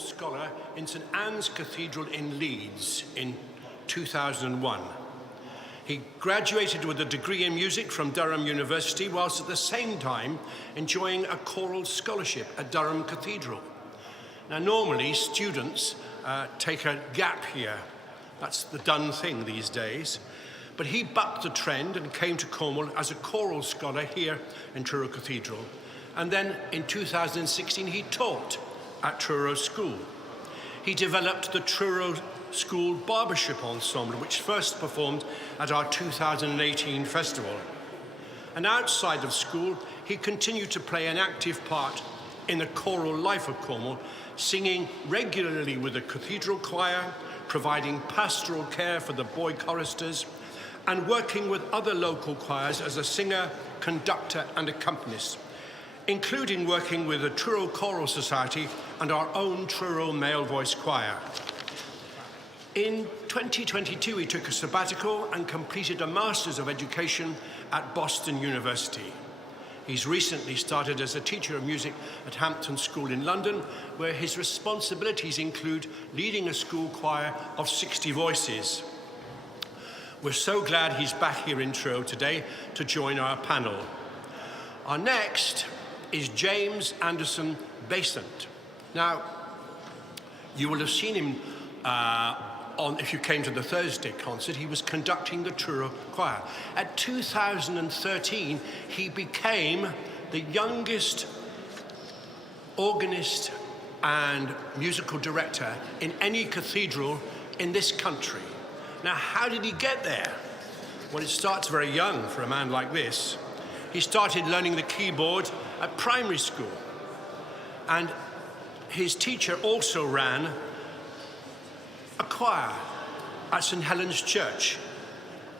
scholar in St Anne's Cathedral in Leeds in 2001. He graduated with a degree in music from Durham University, whilst at the same time enjoying a choral scholarship at Durham Cathedral. Now, normally students take a gap year. That's the done thing these days. But he bucked the trend and came to Cornwall as a choral scholar here in Truro Cathedral. And then in 2016, he taught at Truro School. He developed the Truro School Barbership Ensemble, which first performed at our 2018 festival. And outside of school, he continued to play an active part in the choral life of Cornwall, singing regularly with the cathedral choir, providing pastoral care for the boy choristers, and working with other local choirs as a singer, conductor, and accompanist, including working with the Truro Choral Society and our own Truro Male Voice Choir. In 2022, he took a sabbatical and completed a Master's of Education at Boston University. He's recently started as a teacher of music at Hampton School in London, where his responsibilities include leading a school choir of 60 voices. We're so glad he's back here in Truro today to join our panel. Our next is James Anderson Basant. Now, you will have seen him if you came to the Thursday concert. He was conducting the Truro Choir. At 2013, he became the youngest organist and musical director in any cathedral in this country. Now, how did he get there? Well, it starts very young for a man like this. He started learning the keyboard at primary school. And his teacher also ran a choir at St Helen's Church.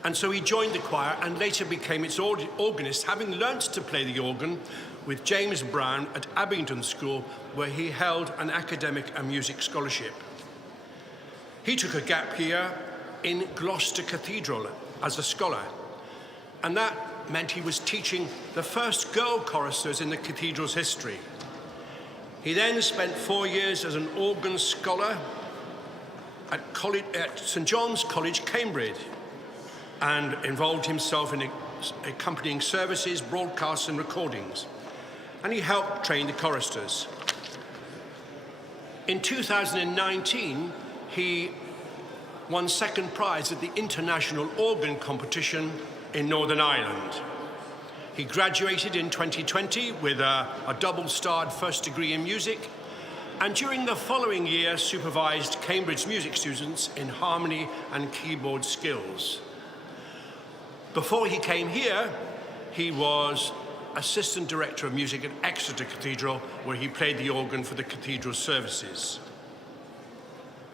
And so he joined the choir and later became its organist, having learnt to play the organ with James Brown at Abingdon School, where he held an academic and music scholarship. He took a gap year in Gloucester Cathedral as a scholar, and that meant he was teaching the first girl choristers in the cathedral's history. He then spent 4 years as an organ scholar at St John's College, Cambridge, and involved himself in accompanying services, broadcasts and recordings. And he helped train the choristers. In 2019, he won second prize at the International Organ Competition in Northern Ireland. He graduated in 2020 with a double-starred first degree in music, and during the following year supervised Cambridge music students in harmony and keyboard skills. Before he came here, he was Assistant Director of Music at Exeter Cathedral, where he played the organ for the cathedral services.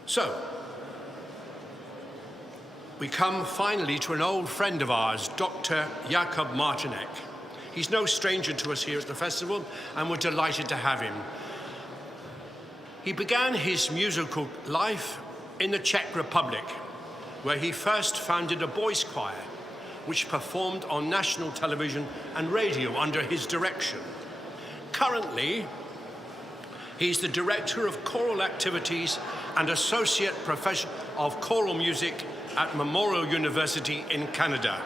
So, we come finally to an old friend of ours, Dr. Jakob Martinek. He's no stranger to us here at the festival, and we're delighted to have him. He began his musical life in the Czech Republic, where he first founded a boys' choir, which performed on national television and radio under his direction. Currently, he's the Director of Choral Activities and Associate Professor of Choral Music at Memorial University in Canada.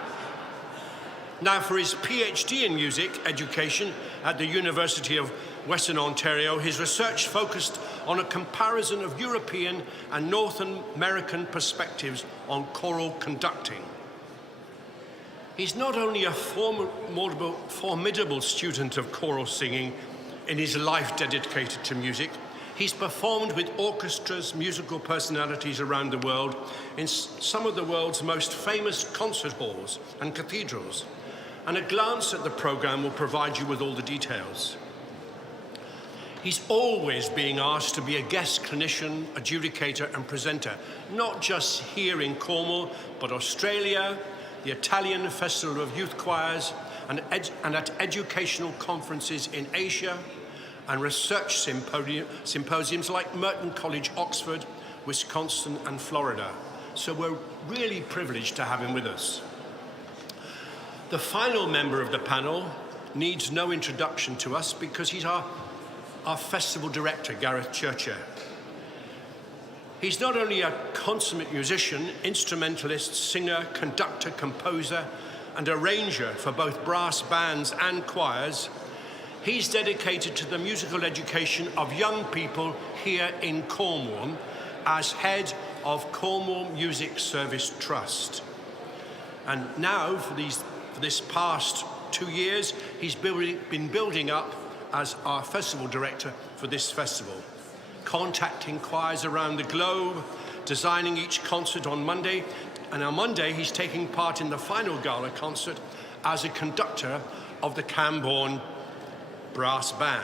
Now, for his PhD in music education at the University of Western Ontario, his research focused on a comparison of European and North American perspectives on choral conducting. He's not only a formidable student of choral singing in his life dedicated to music, he's performed with orchestras, musical personalities around the world in some of the world's most famous concert halls and cathedrals. And a glance at the programme will provide you with all the details. He's always being asked to be a guest clinician, adjudicator and presenter, not just here in Cornwall, but Australia, the Italian Festival of Youth Choirs, and at educational conferences in Asia, and research symposiums like Merton College, Oxford, Wisconsin, and Florida. So we're really privileged to have him with us. The final member of the panel needs no introduction to us because he's our festival director, Gareth Churcher. He's not only a consummate musician, instrumentalist, singer, conductor, composer, and arranger for both brass bands and choirs. He's dedicated to the musical education of young people here in Cornwall as head of Cornwall Music Service Trust. And now, for this past 2 years, he's been building up as our festival director for this festival, contacting choirs around the globe, designing each concert on Monday, and on Monday he's taking part in the final gala concert as a conductor of the Camborne Brass Band.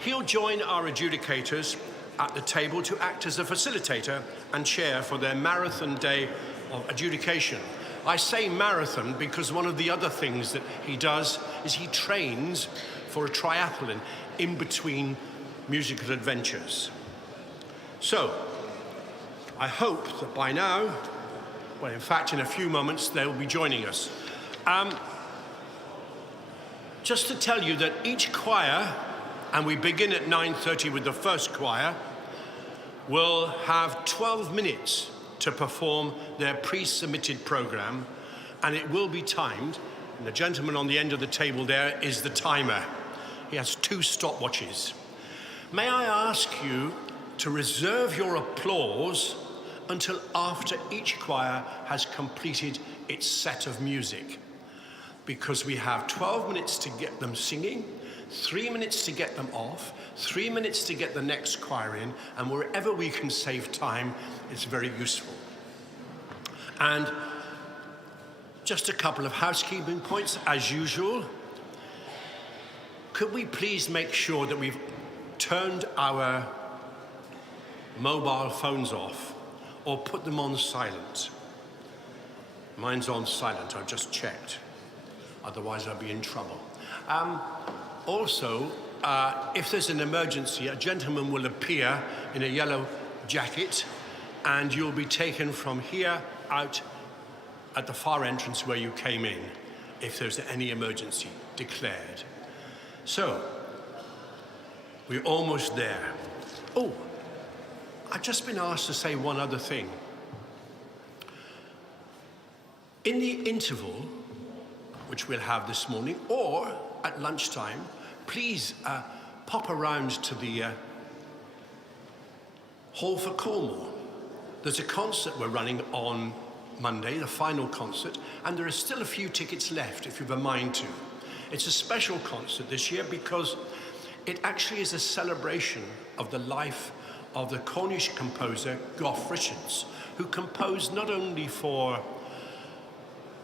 He'll join our adjudicators at the table to act as a facilitator and chair for their marathon day of adjudication. I say marathon because one of the other things that he does is he trains for a triathlon in between musical adventures. So, I hope that by now, well, in fact, in a few moments, they'll be joining us. Just to tell you that each choir, and we begin at 9:30 with the first choir, will have 12 minutes to perform their pre-submitted program, and it will be timed. And the gentleman on the end of the table there is the timer. He has 2 stopwatches. May I ask you to reserve your applause until after each choir has completed its set of music, because we have 12 minutes to get them singing, 3 minutes to get them off, 3 minutes to get the next choir in, and wherever we can save time, it's very useful. And just a couple of housekeeping points, as usual. Could we please make sure that we've turned our mobile phones off or put them on silent? Mine's on silent, I've just checked. Otherwise I'll be in trouble. Also, if there's an emergency, a gentleman will appear in a yellow jacket and you'll be taken from here out at the far entrance where you came in, if there's any emergency declared. So, we're almost there. Oh, I've just been asked to say one other thing. In the interval, which we'll have this morning, or at lunchtime, please pop around to the Hall for Cornwall. There's a concert we're running on Monday, the final concert, and there are still a few tickets left if you've a mind to. It's a special concert this year because it actually is a celebration of the life of the Cornish composer Gough Richards, who composed not only for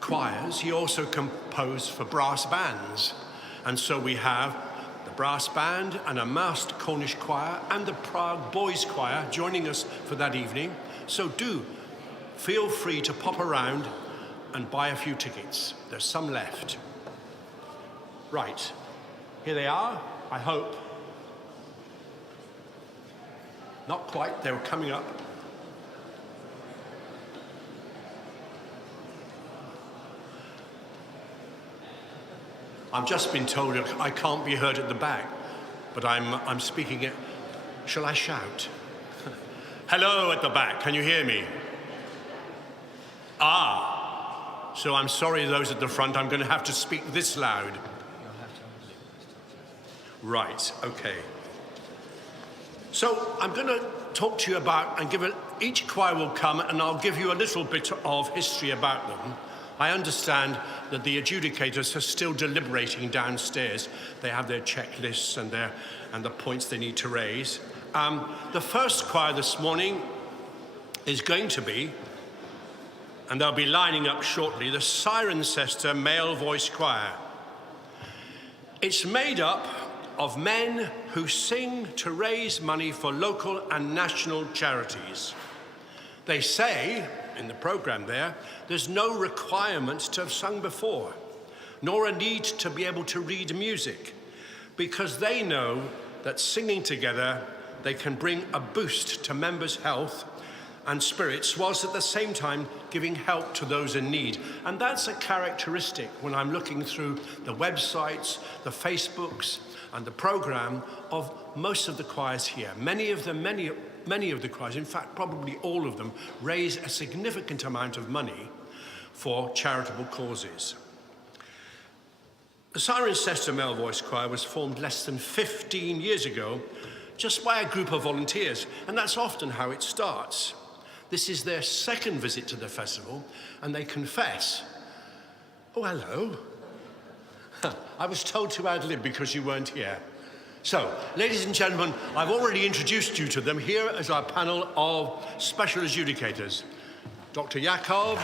choirs, he also composed for brass bands. And so we have the brass band and a massed Cornish choir and the Prague Boys Choir joining us for that evening. So do feel free to pop around and buy a few tickets. There's some left. Right, here they are, I hope. Not quite, they were coming up. I've just been told that I can't be heard at the back, but I'm speaking it. Shall I shout? Hello at the back, can you hear me? Ah, so I'm sorry those at the front, I'm going to have to speak this loud. Right, okay. So I'm going to talk to you about, and each choir will come and I'll give you a little bit of history about them. I understand that the adjudicators are still deliberating downstairs. They have their checklists and the points they need to raise. The first choir this morning is going to be, and they'll be lining up shortly, the Siren Sister male voice choir. It's made up of men who sing to raise money for local and national charities. They say, in the programme there's no requirement to have sung before, nor a need to be able to read music, because they know that singing together, they can bring a boost to members' health and spirits, whilst at the same time giving help to those in need. And that's a characteristic when I'm looking through the websites, the Facebooks, and the programme of most of the choirs here. Many of the choirs, in fact, probably all of them, raise a significant amount of money for charitable causes. The Siren Sister male voice choir was formed less than 15 years ago, just by a group of volunteers, and that's often how it starts. This is their second visit to the festival, and they confess, "Oh, hello. I was told to ad-lib because you weren't here." So, ladies and gentlemen, I've already introduced you to them. Here is our panel of special adjudicators. Dr. Yakov,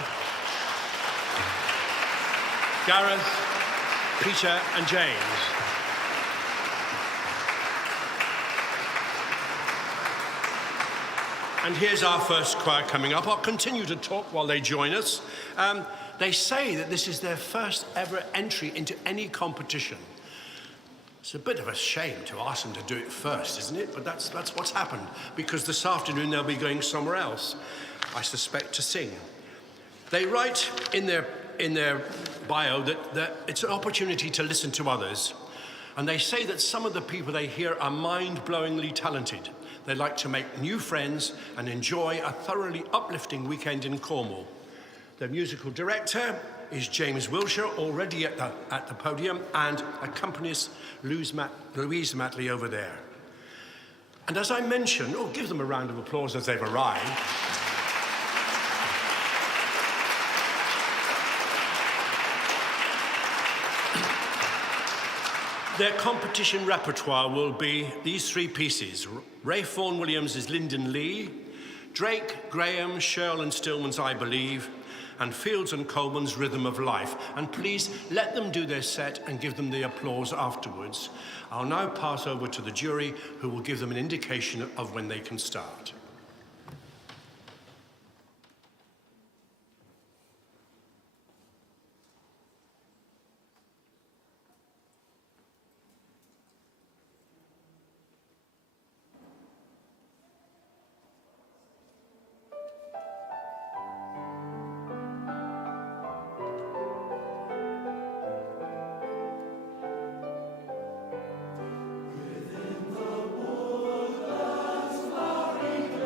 Gareth, Peter and James. And here's our first choir coming up. I'll continue to talk while they join us. They say that this is their first ever entry into any competition. It's a bit of a shame to ask them to do it first, isn't it? But that's what's happened, because this afternoon they'll be going somewhere else, I suspect, to sing. They write in their bio that it's an opportunity to listen to others. And they say that some of the people they hear are mind-blowingly talented. They like to make new friends and enjoy a thoroughly uplifting weekend in Cornwall. The musical director is James Wilshire, already at the podium, and accompanies Louise Matley over there. And as I mentioned, give them a round of applause as they've arrived. Their competition repertoire will be these three pieces. Ray Vaughan Williams is Lyndon Lee, Drake, Graham, Sherl and Stillman's I Believe, and Fields and Coleman's Rhythm of Life. And please let them do their set and give them the applause afterwards. I'll now pass over to the jury, who will give them an indication of when they can start. Within the woodlands, flowering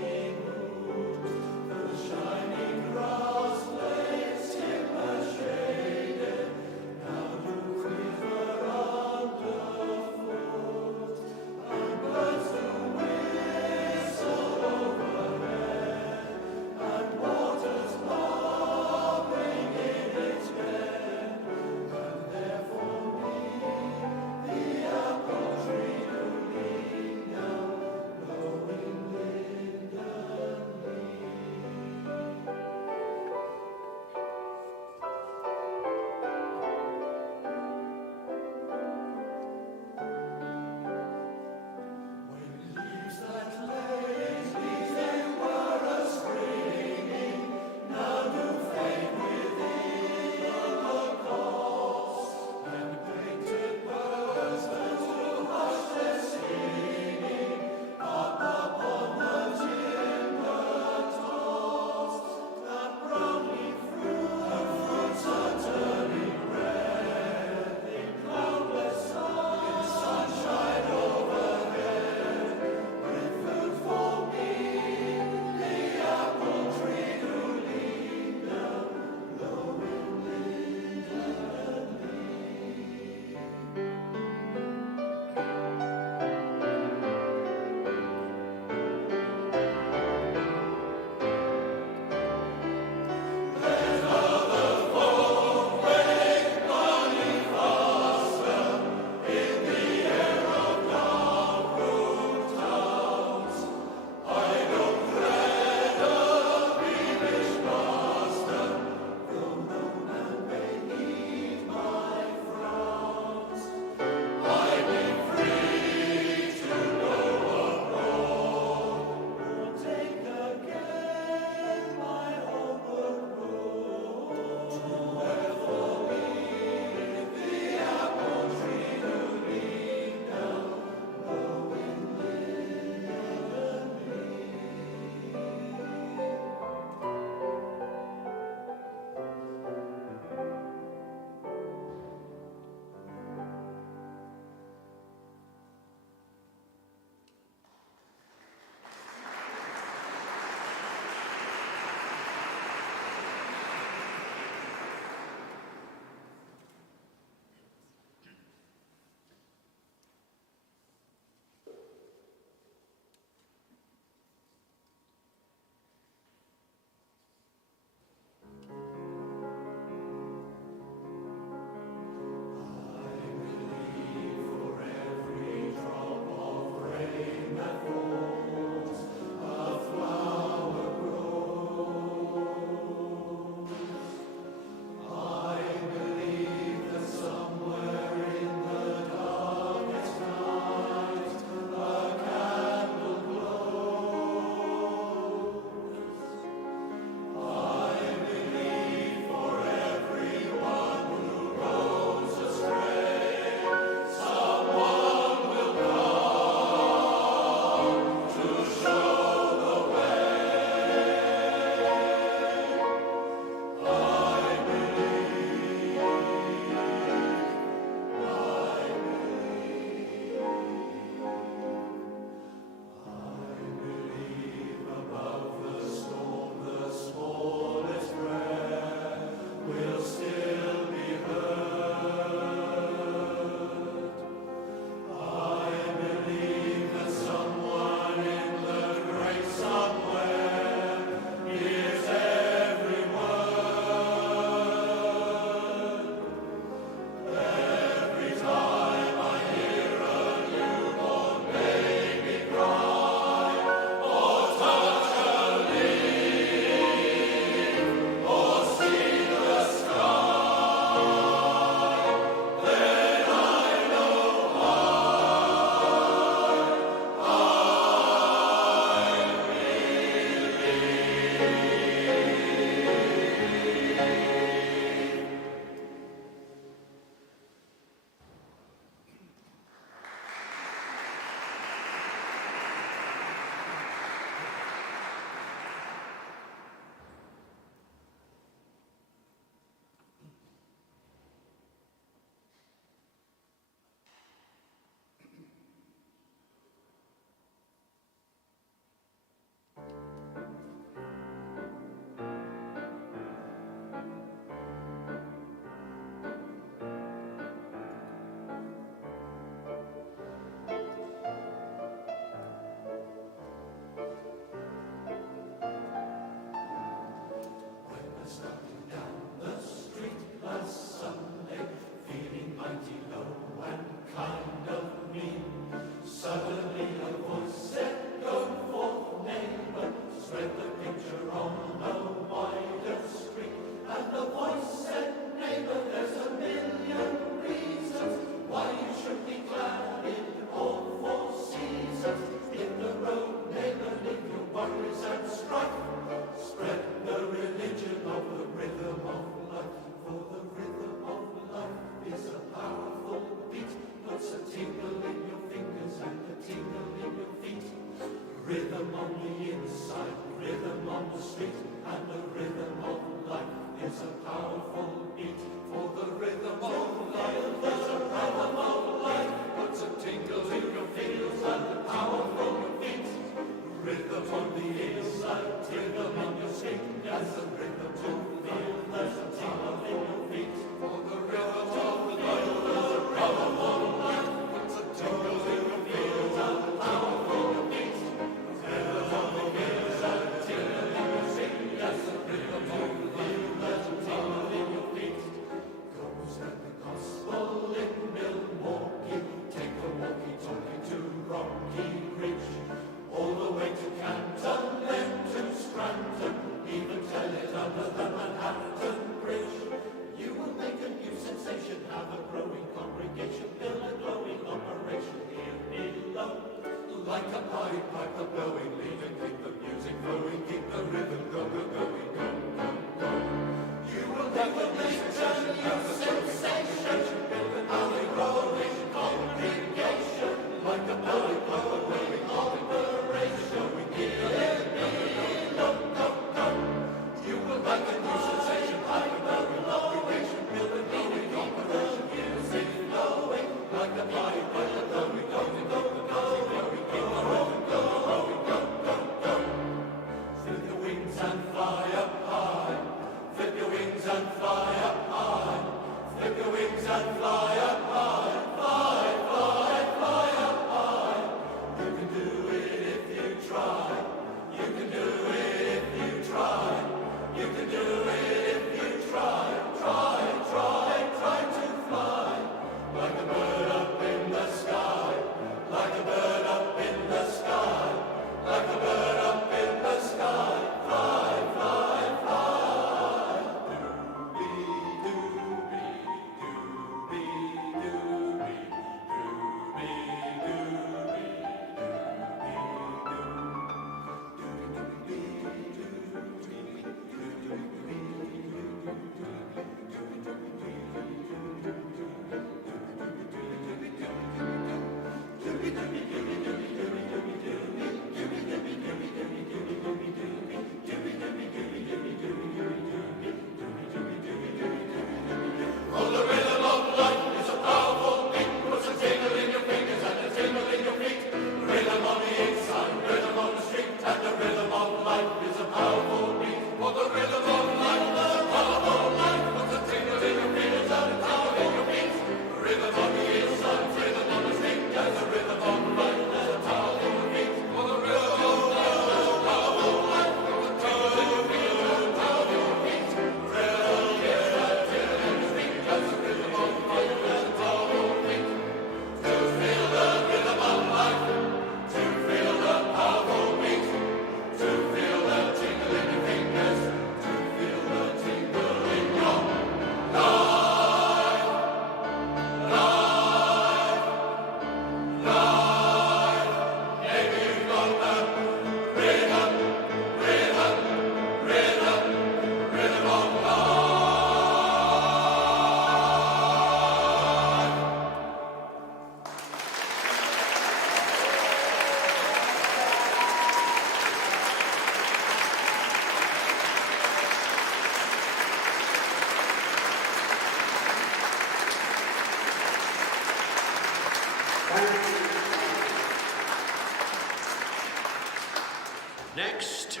Next,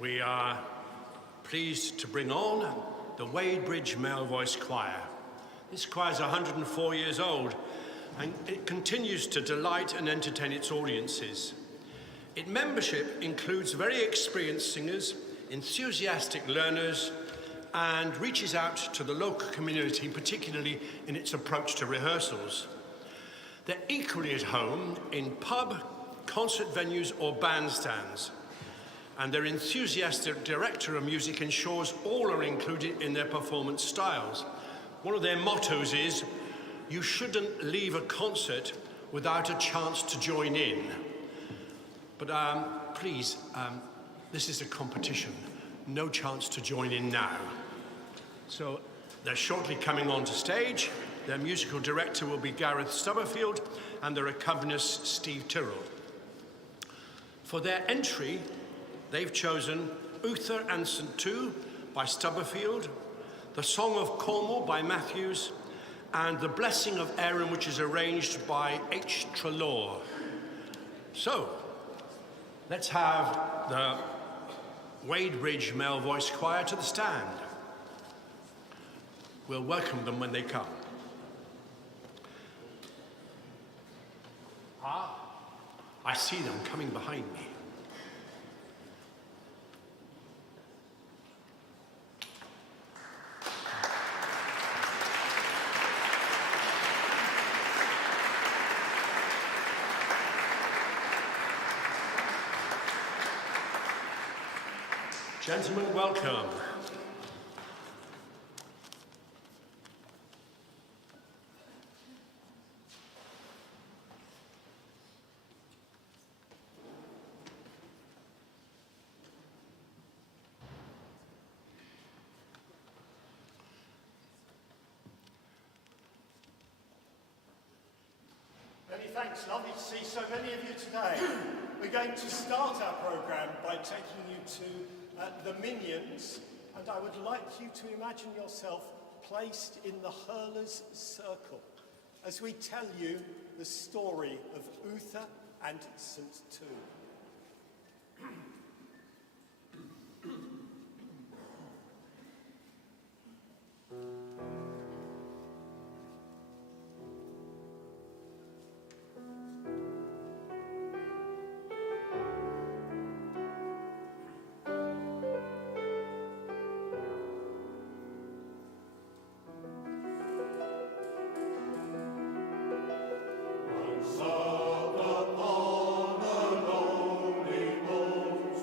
we are pleased to bring on the Waybridge Male Voice Choir. This choir is 104 years old, and it continues to delight and entertain its audiences. Its membership includes very experienced singers, enthusiastic learners, and reaches out to the local community, particularly in its approach to rehearsals. They're equally at home in pub, concert venues, or bandstands. And their enthusiastic director of music ensures all are included in their performance styles. One of their mottos is, "You shouldn't leave a concert without a chance to join in." But please, this is a competition. No chance to join in now. So they're shortly coming onto stage. Their musical director will be Gareth Stubberfield and their accompanist Steve Tyrrell. For their entry, they've chosen Uther and St. Two by Stubberfield, the Song of Cornwall by Matthews, and the Blessing of Aaron, which is arranged by H. Trelaw. So, let's have the Waybridge Male Voice Choir to the stand. We'll welcome them when they come. I see them coming behind me. Gentlemen, welcome. Many thanks, lovely to see so many of you today. We're going to start our programme by taking you to the Minions, and I would like you to imagine yourself placed in the hurler's circle as we tell you the story of Uther and St. Two. Upon a lonely mountain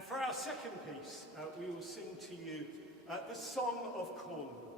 And for our second piece, we will sing to you the Song of Cornwall.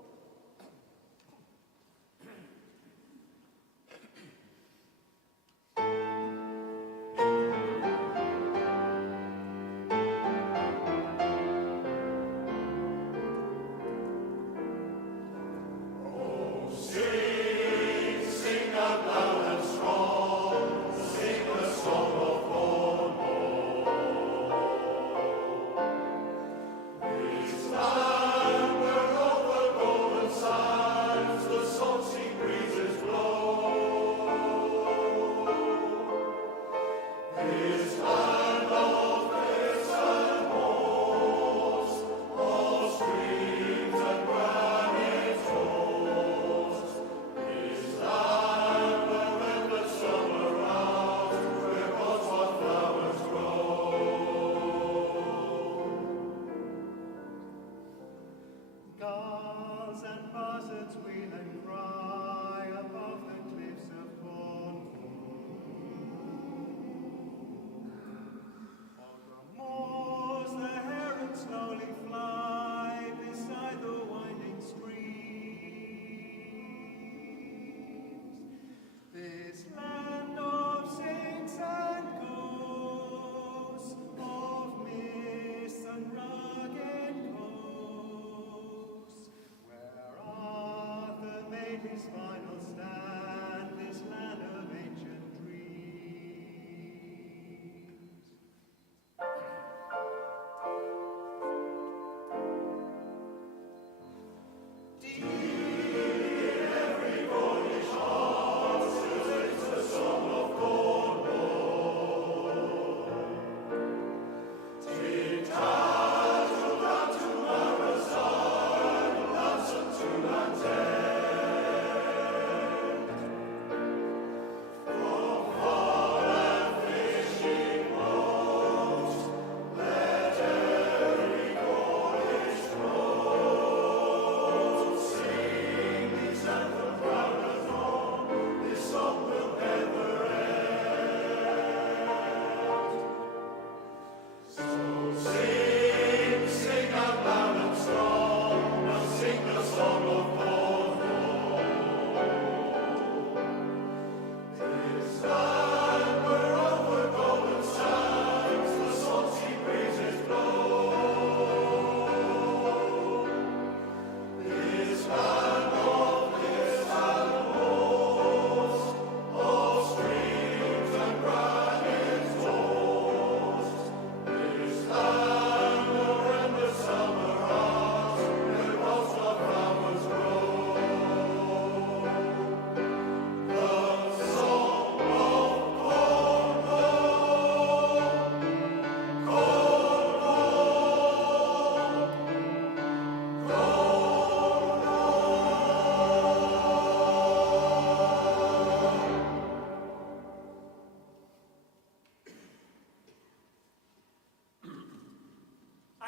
His final stand, this land of ancient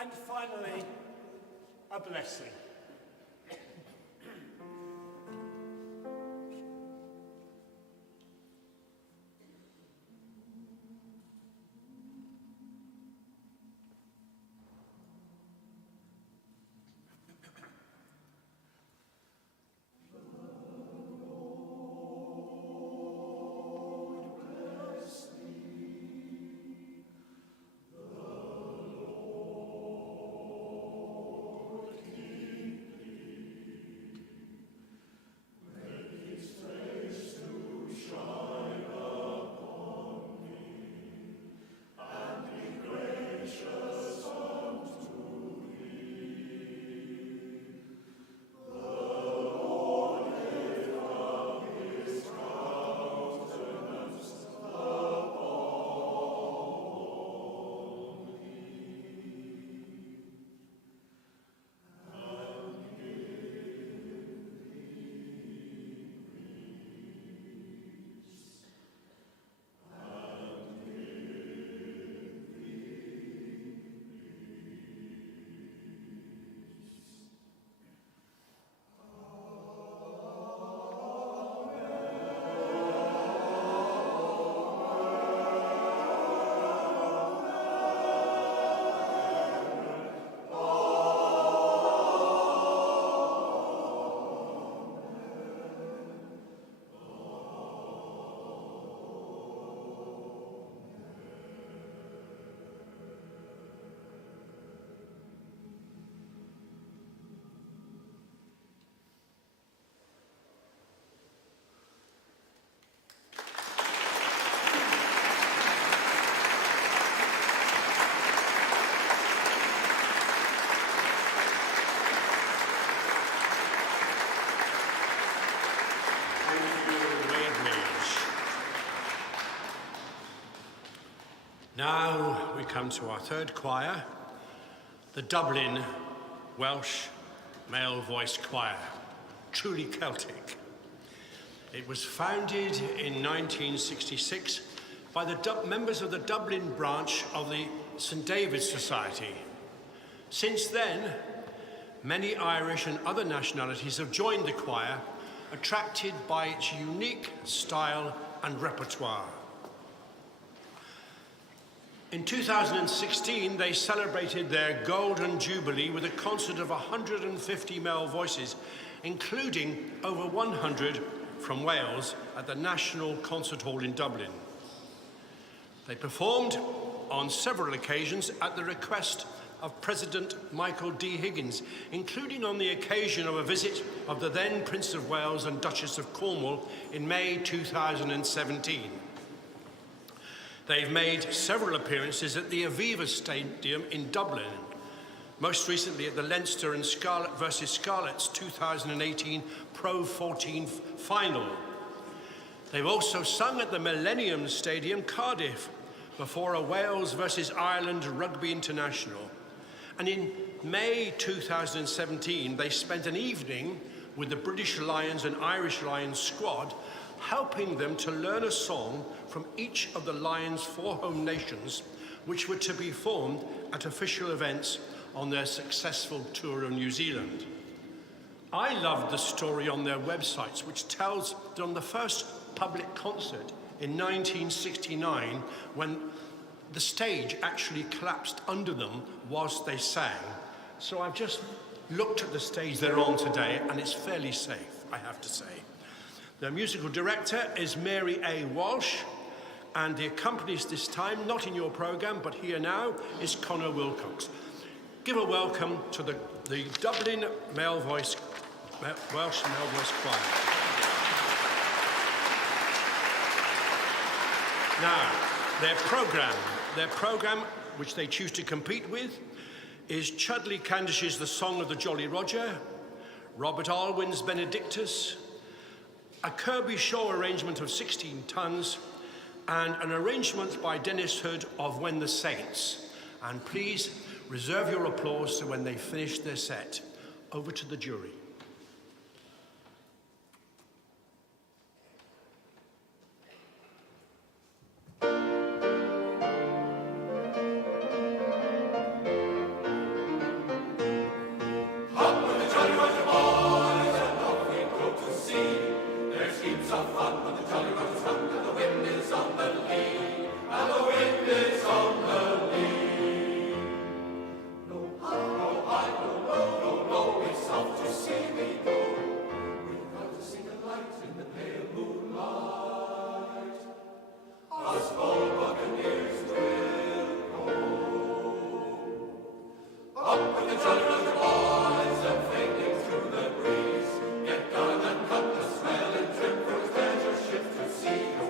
And finally, a blessing. dreams. come to our third choir, the Dublin Welsh Male Voice Choir, truly Celtic. It was founded in 1966 by the members of the Dublin branch of the St David's Society. Since then, many Irish and other nationalities have joined the choir, attracted by its unique style and repertoire. In 2016, they celebrated their Golden Jubilee with a concert of 150 male voices, including over 100 from Wales at the National Concert Hall in Dublin. They performed on several occasions at the request of President Michael D. Higgins, including on the occasion of a visit of the then Prince of Wales and Duchess of Cornwall in May 2017. They've made several appearances at the Aviva Stadium in Dublin, most recently at the Leinster and Scarlet versus Scarlets 2018 Pro 14 final. They've also sung at the Millennium Stadium, Cardiff, before a Wales versus Ireland Rugby International. And in May 2017, they spent an evening with the British Lions and Irish Lions squad, helping them to learn a song from each of the Lions' 4 home nations, which were to be performed at official events on their successful tour of New Zealand. I loved the story on their websites, which tells that on the first public concert in 1969, when the stage actually collapsed under them whilst they sang. So I've just looked at the stage they're on today, and it's fairly safe, I have to say. The musical director is Mary A. Walsh, and the accompanist this time, not in your programme, but here now, is Conor Wilcox. Give a welcome to the Dublin Welsh Male Voice Choir. Now, their programme, which they choose to compete with, is Chudley Candish's The Song of the Jolly Roger, Robert Alwyn's Benedictus, a Kirby Shaw arrangement of 16 tons, and an arrangement by Dennis Hood of When the Saints. And please reserve your applause to when they finish their set. Over to the jury. Get down and cut the smell and trim for his pleasure shift to sea.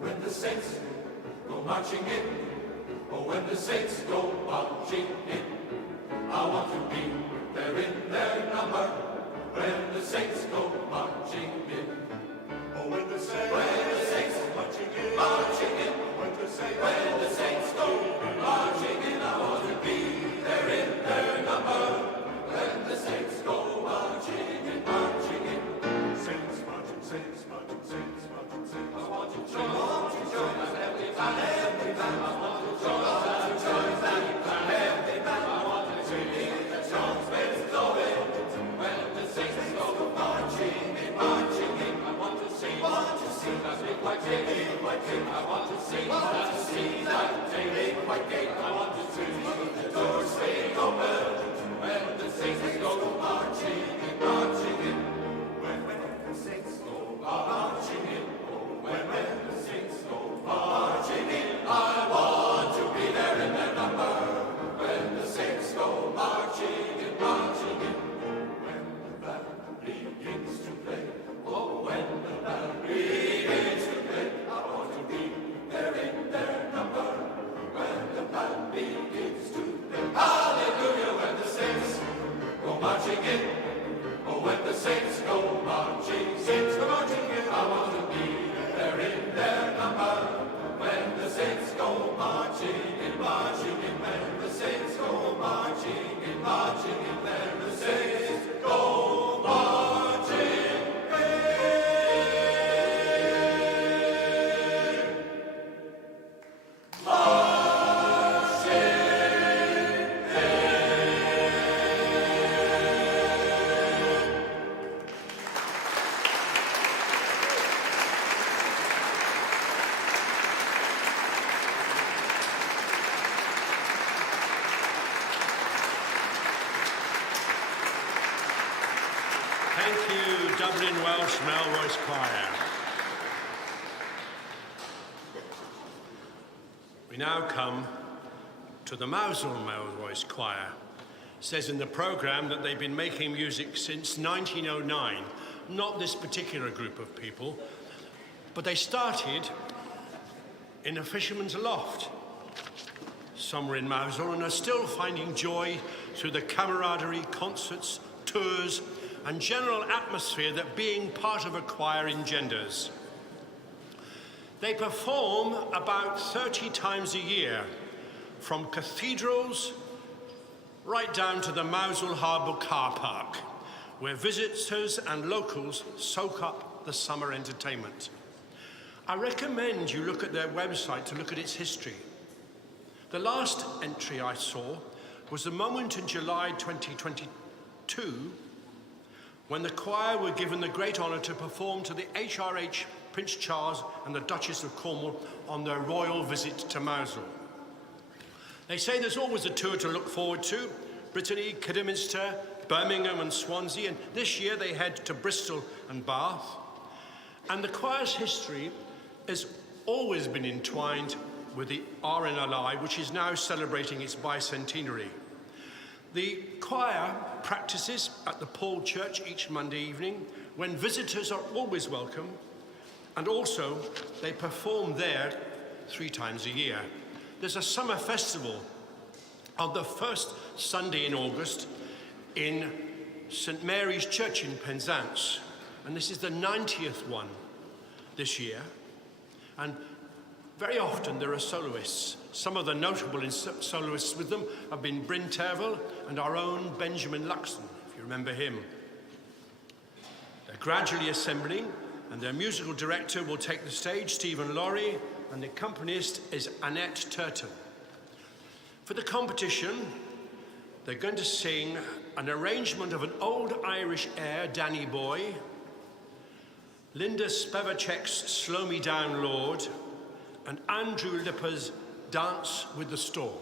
When the saints go marching in, oh, when the saints go marching in, I want to be there in their number. When the saints go marching in, Oh, when the saints go marching in, marching in, when when the saints go marching in, I want to be there in their number. When the saints go marching in, marching in, saints marching, saints marching, saints marching, saints. I want to join us every time, every time. I want to join us every time, every time. I want to sing the trumpets blowing. When the saints go marching in, I want to see that big white gate, I want to see that big white gate. I want to see the doors swing open. When the saints go marching in, when the saints go marching in, when the saints go marching in, I want to be there in their number. When the saints go marching in, when the band begins to play, oh, when the band begins to play, I want to be there in their number. When the band begins to play, hallelujah, when the saints go marching in, oh, when the saints go marching in, I want to be there in their number. When the saints go marching in, when the saints go marching in, when the saints go marching Thank you, Dublin Welsh Melvoice Choir. We now come to the Mousehole Melvoice Choir. It says in the programme that they've been making music since 1909. Not this particular group of people, but they started in a fisherman's loft somewhere in Mousehole and are still finding joy through the camaraderie, concerts, tours, and general atmosphere that being part of a choir engenders. They perform about 30 times a year, from cathedrals right down to the Mousehole Harbour car park, where visitors and locals soak up the summer entertainment. I recommend you look at their website to look at its history. The last entry I saw was the moment in July 2022 when the choir were given the great honour to perform to the HRH Prince Charles and the Duchess of Cornwall on their royal visit to Mousehole. They say there's always a tour to look forward to: Brittany, Kidderminster, Birmingham and Swansea, and this year they head to Bristol and Bath. And the choir's history has always been entwined with the RNLI, which is now celebrating its bicentenary. The choir practices at the Paul Church each Monday evening, when visitors are always welcome, and also they perform there 3 times a year. There's a summer festival on the first Sunday in August in St Mary's Church in Penzance, and this is the 90th one this year. And very often there are soloists. Some of the notable soloists with them have been Bryn Terfel and our own Benjamin Luxon, if you remember him. They're gradually assembling, and their musical director will take the stage, Stephen Laurie, and the accompanist is Annette Turton. For the competition, they're going to sing an arrangement of an old Irish air, Danny Boy, Linda Spevacek's Slow Me Down, Lord, and Andrew Lipper's Dance with the Storm.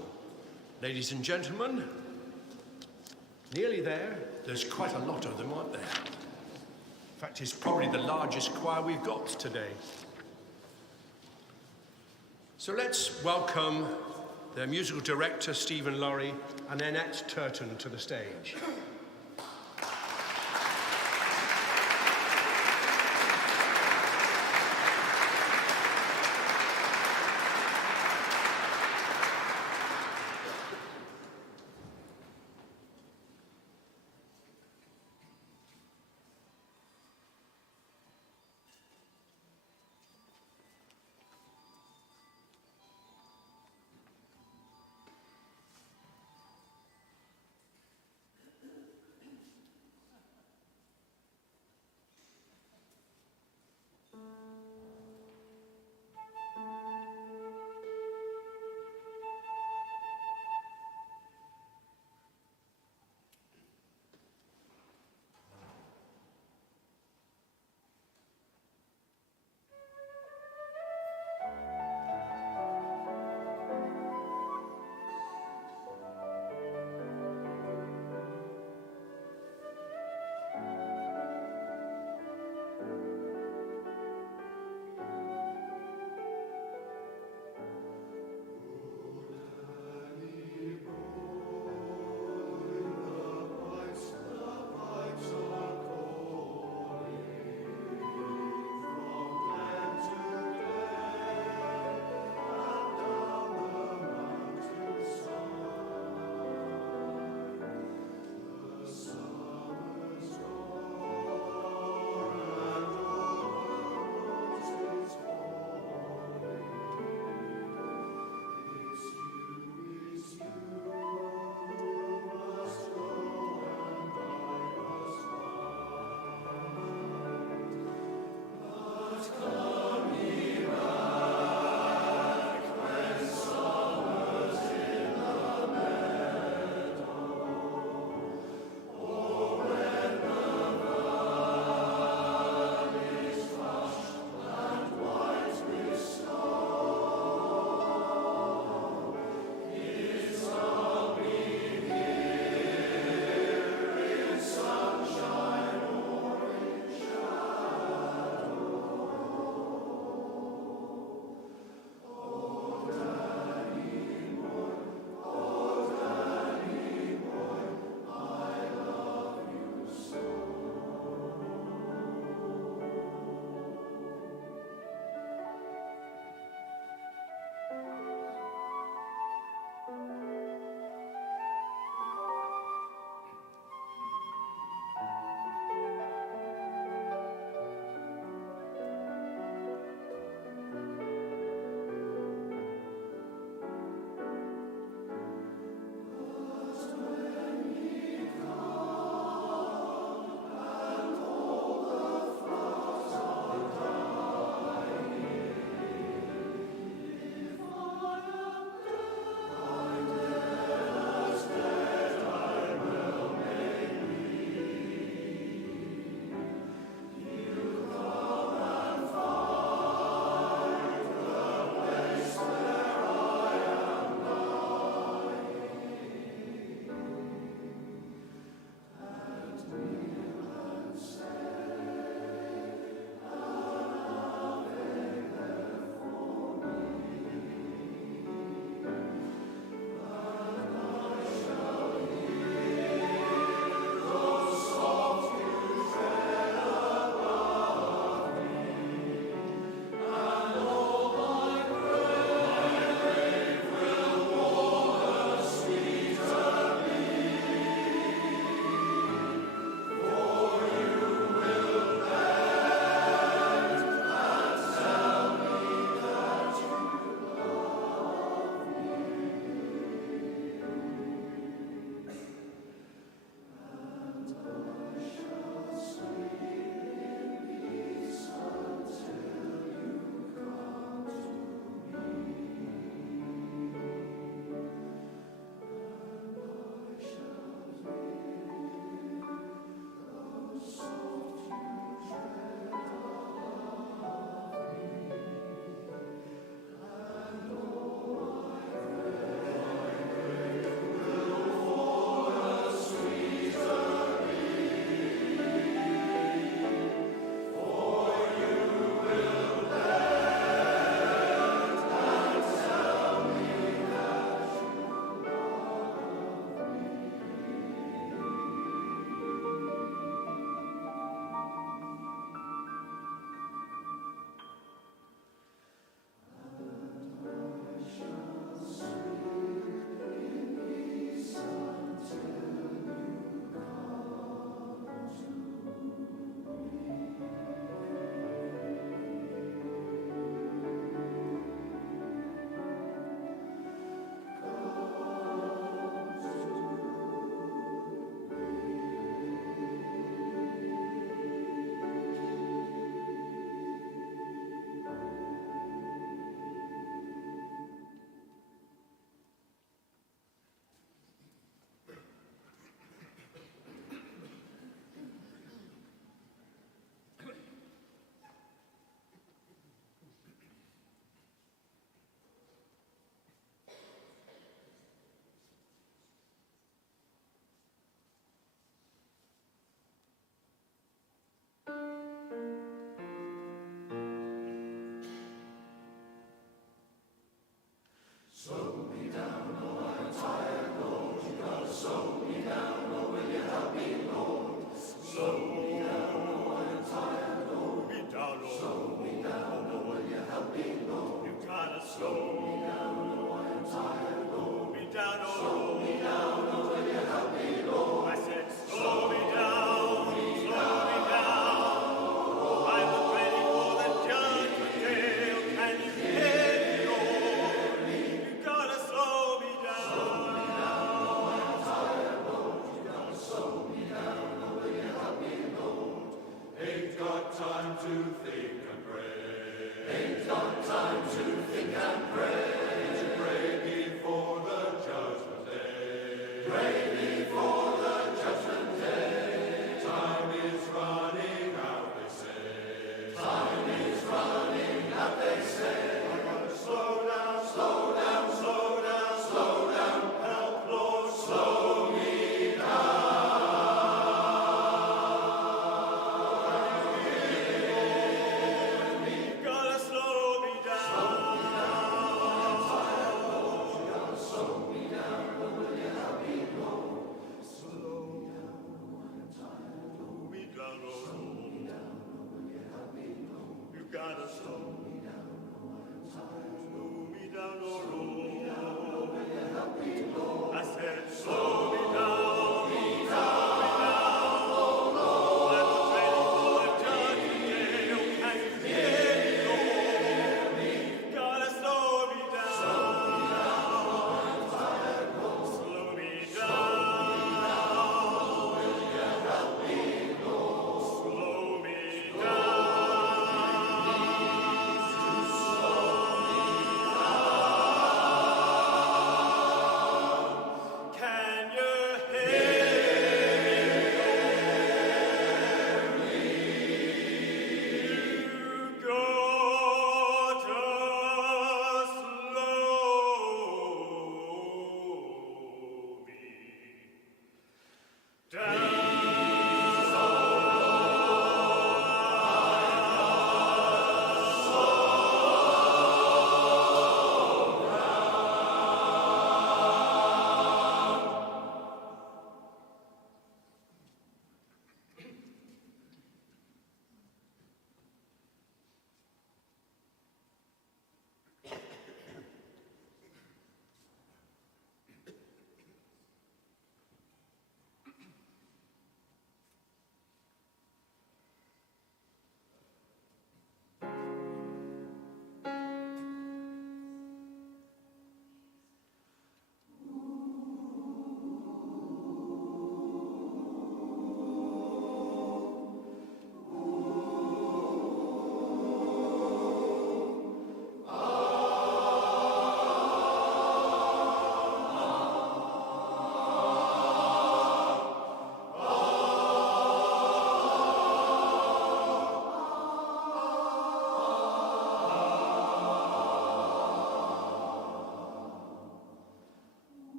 Ladies and gentlemen, nearly there. There's quite a lot of them, aren't there? In fact, it's probably the largest choir we've got today. So let's welcome their musical director, Stephen Laurie, and Annette Turton to the stage.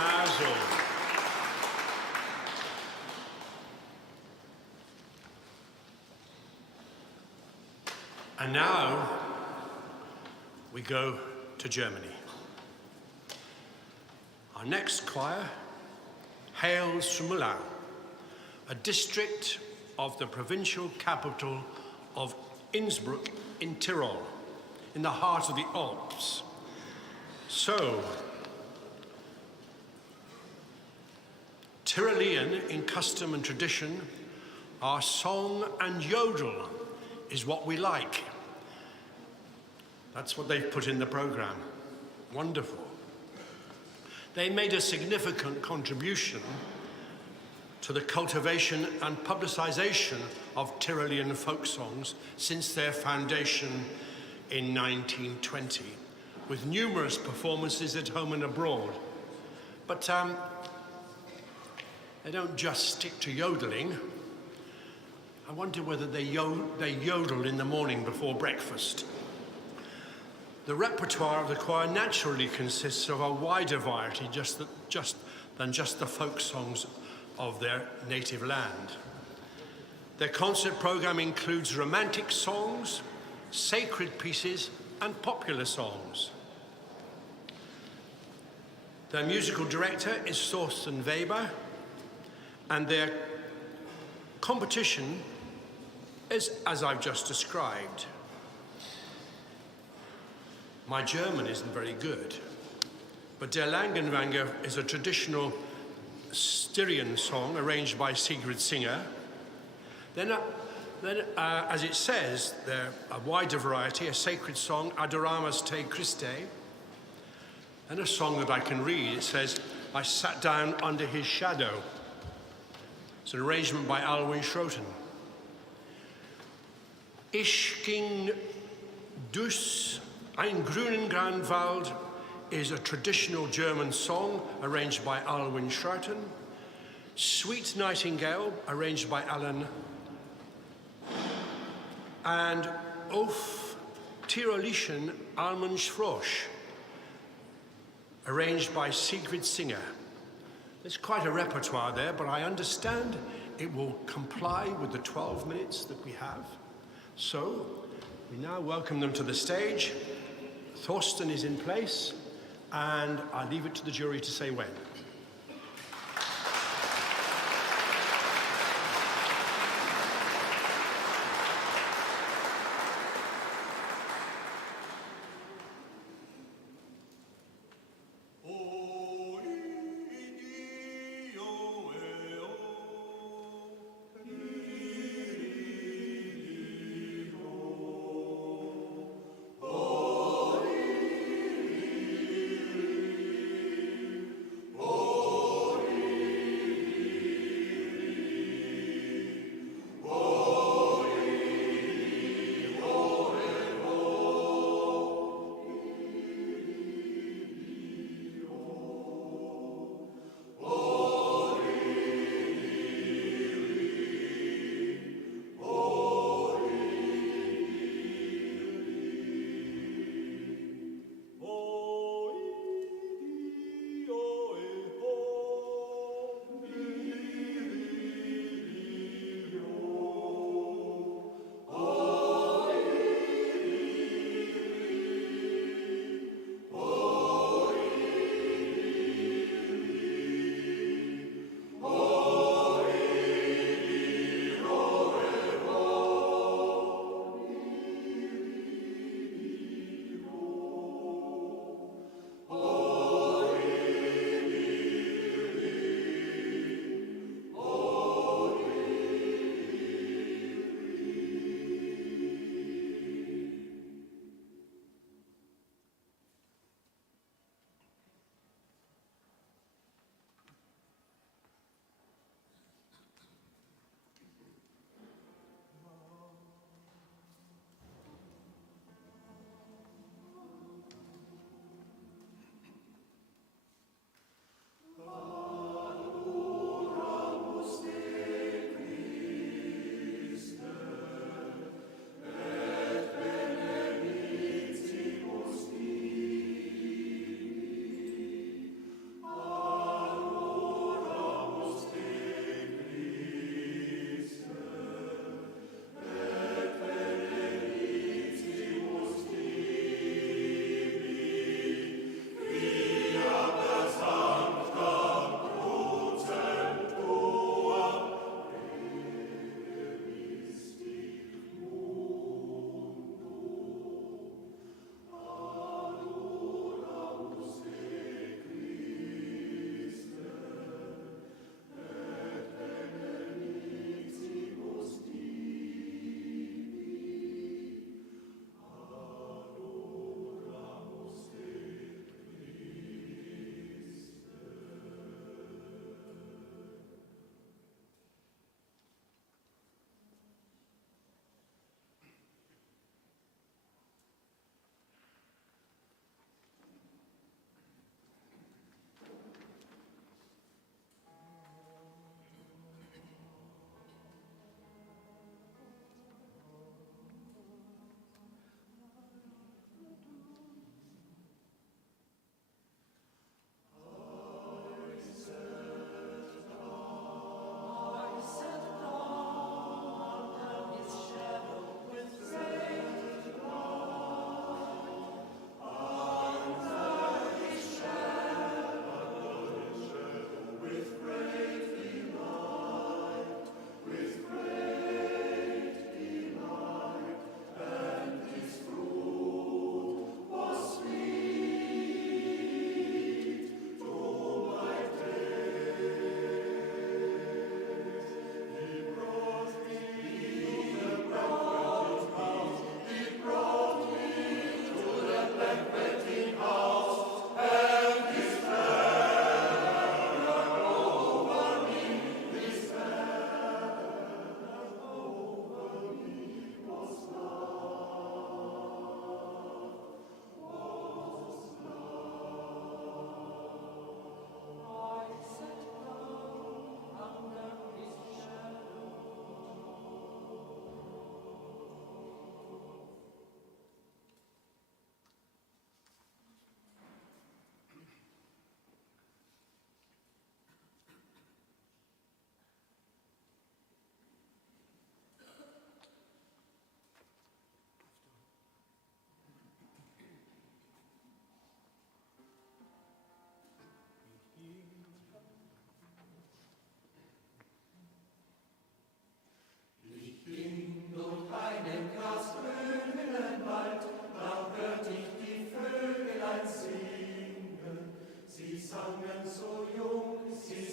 Mousehole. And now we go to Germany. Our next choir hails from Moulins, a district of the provincial capital of Innsbruck in Tyrol, in the heart of the Alps. So, Tyrolean in custom and tradition, our song and yodel is what we like. That's what they've put in the programme. Wonderful. They made a significant contribution to the cultivation and publicisation of Tyrolean folk songs since their foundation in 1920, with numerous performances at home and abroad. But they don't just stick to yodeling. I wonder whether they yodel in the morning before breakfast. The repertoire of the choir naturally consists of a wider variety than just the folk songs of their native land. Their concert programme includes romantic songs, sacred pieces, and popular songs. Their musical director is Thorsten Weber, and their competition is as I've just described. My German isn't very good, but Der Langenwanger is a traditional Styrian song arranged by Sigrid Singer. Then as it says, there a wider variety, a sacred song, Adoramus te Christe, and a song that I can read. It says, I sat down under his shadow. It's an arrangement by Alwyn Schroten. Ich ging durch ein grünen Granwald is a traditional German song arranged by Alwyn Schroten. Sweet Nightingale, arranged by Alan. And Auf Tirolischen Almenschfrosch, arranged by Sigrid Singer. There's quite a repertoire there, but I understand it will comply with the 12 minutes that we have. So, we now welcome them to the stage. Thorsten is in place, and I leave it to the jury to say when. Oh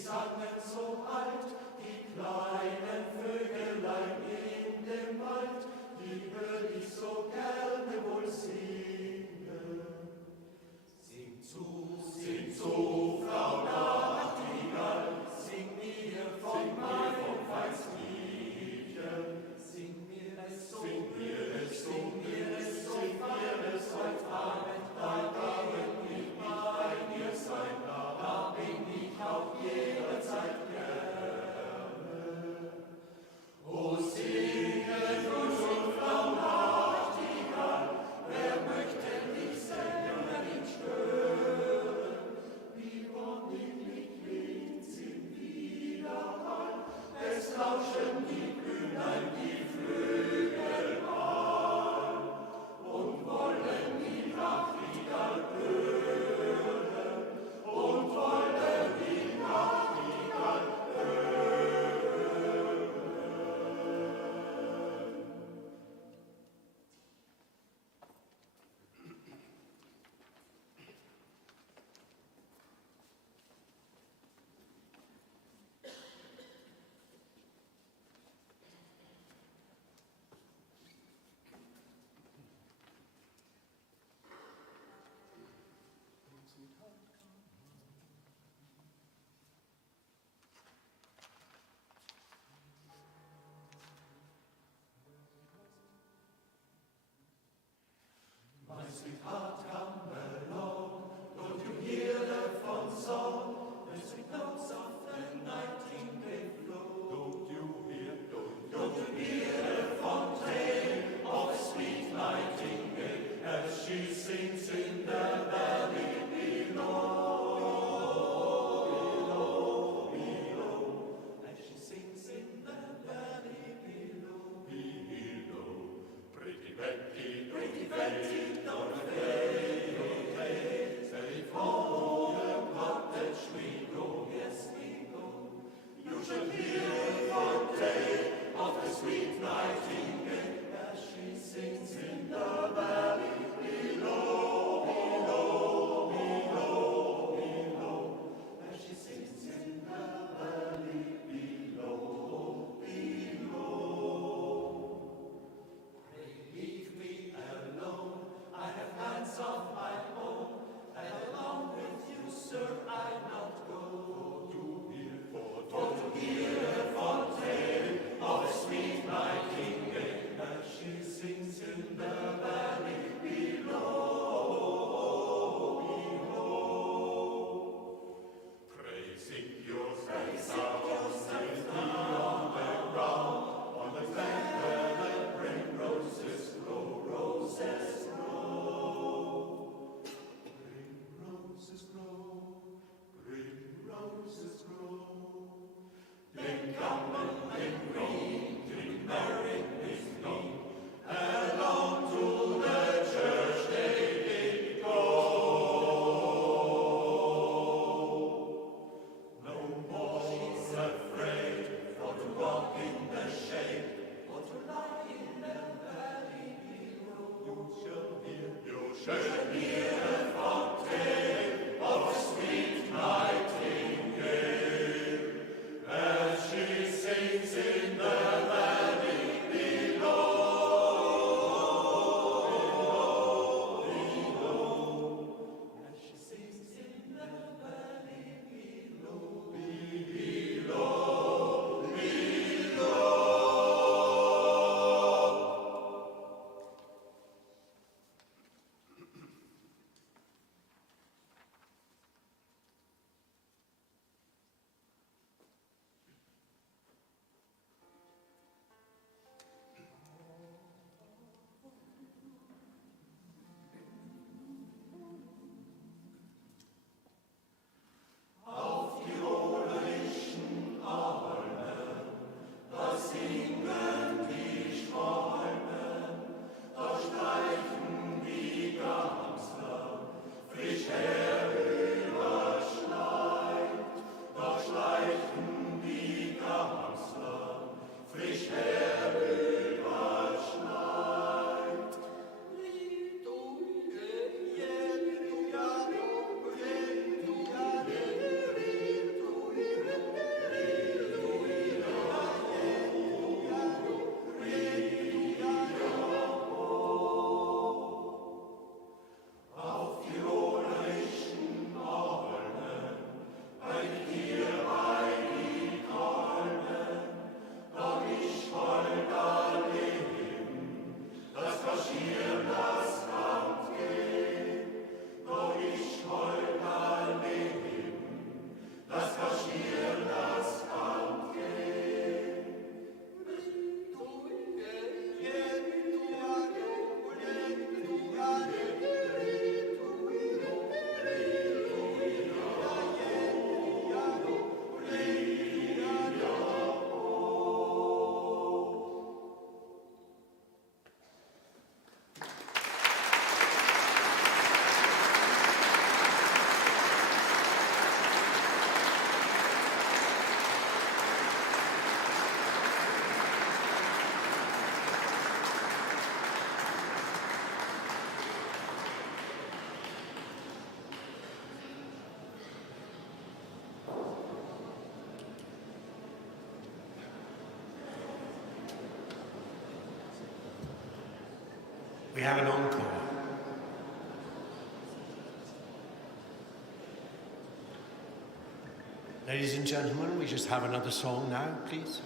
sangen so alt, die kleinen Vögelein in dem Wald, die hör ich so gerne wohl singen. Sing zu, Frau Nachtigall, sing mir von meinem Weißliedchen. Sing mir es so, sing mir es so, sing mir es so, sing mir es heute Abend, da will ich bei dir sein, da bin ich auch jederzeit gerne. O singe du, Frau Nachtigall, wer möchte dich selber nicht stören? Wie wunderlich klingt sie Widerhall, es lauschen die Hühner, die Flügel an und wollen die Nachtigall hören und wollen die Nachtigall hören. My sweetheart, come along. Don't you hear the fond song? The sweet notes of the nightingale flow. Don't you hear the fond tale of the sweet nightingale as she sings in the valley below, as she sings in the valley below. Pretty Betty, don't fade. Safe home, the cottage we go, yes we go. You shall hear the fond tale of the sweet nightingale as she sings in the valley below, as she sings in the valley below. Pray leave me alone, I have plans of my own, and along with you, sir, I not go. For to hear the fond tale of a sweet nightingale as she sings in the valley below. Pray sink yourself down on the ground, on the bank where the primroses grow, roses grow. Primroses grow, primroses grow. Then come and green, to marry with me, along to the church they did go. No more she's afraid, for to walk in the shade, or to lie in the valley below. You shall hear the fond tale of a sweet nightingale as she sings in the valley have an encore. Ladies and gentlemen, we just have another song now, please.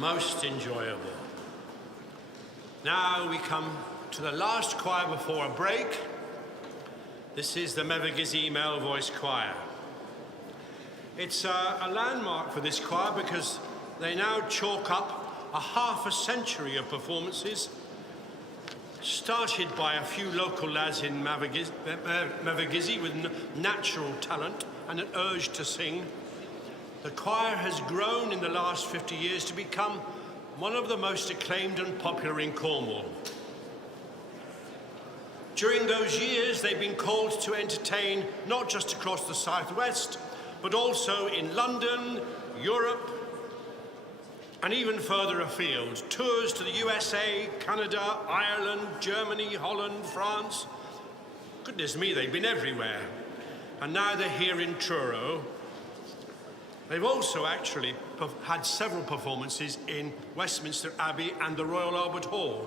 Most enjoyable. Now we come to the last choir before a break. This is the Meizy Male Voice Choir. It's a landmark for this choir because they now chalk up a half a century of performances, started by a few local lads in Meizy with natural talent and an urge to sing. The choir has grown in the last 50 years to become one of the most acclaimed and popular in Cornwall. During those years, they've been called to entertain not just across the southwest, but also in London, Europe, and even further afield. Tours to the USA, Canada, Ireland, Germany, Holland, France. Goodness me, they've been everywhere. And now they're here in Truro. They've also actually had several performances in Westminster Abbey and the Royal Albert Hall.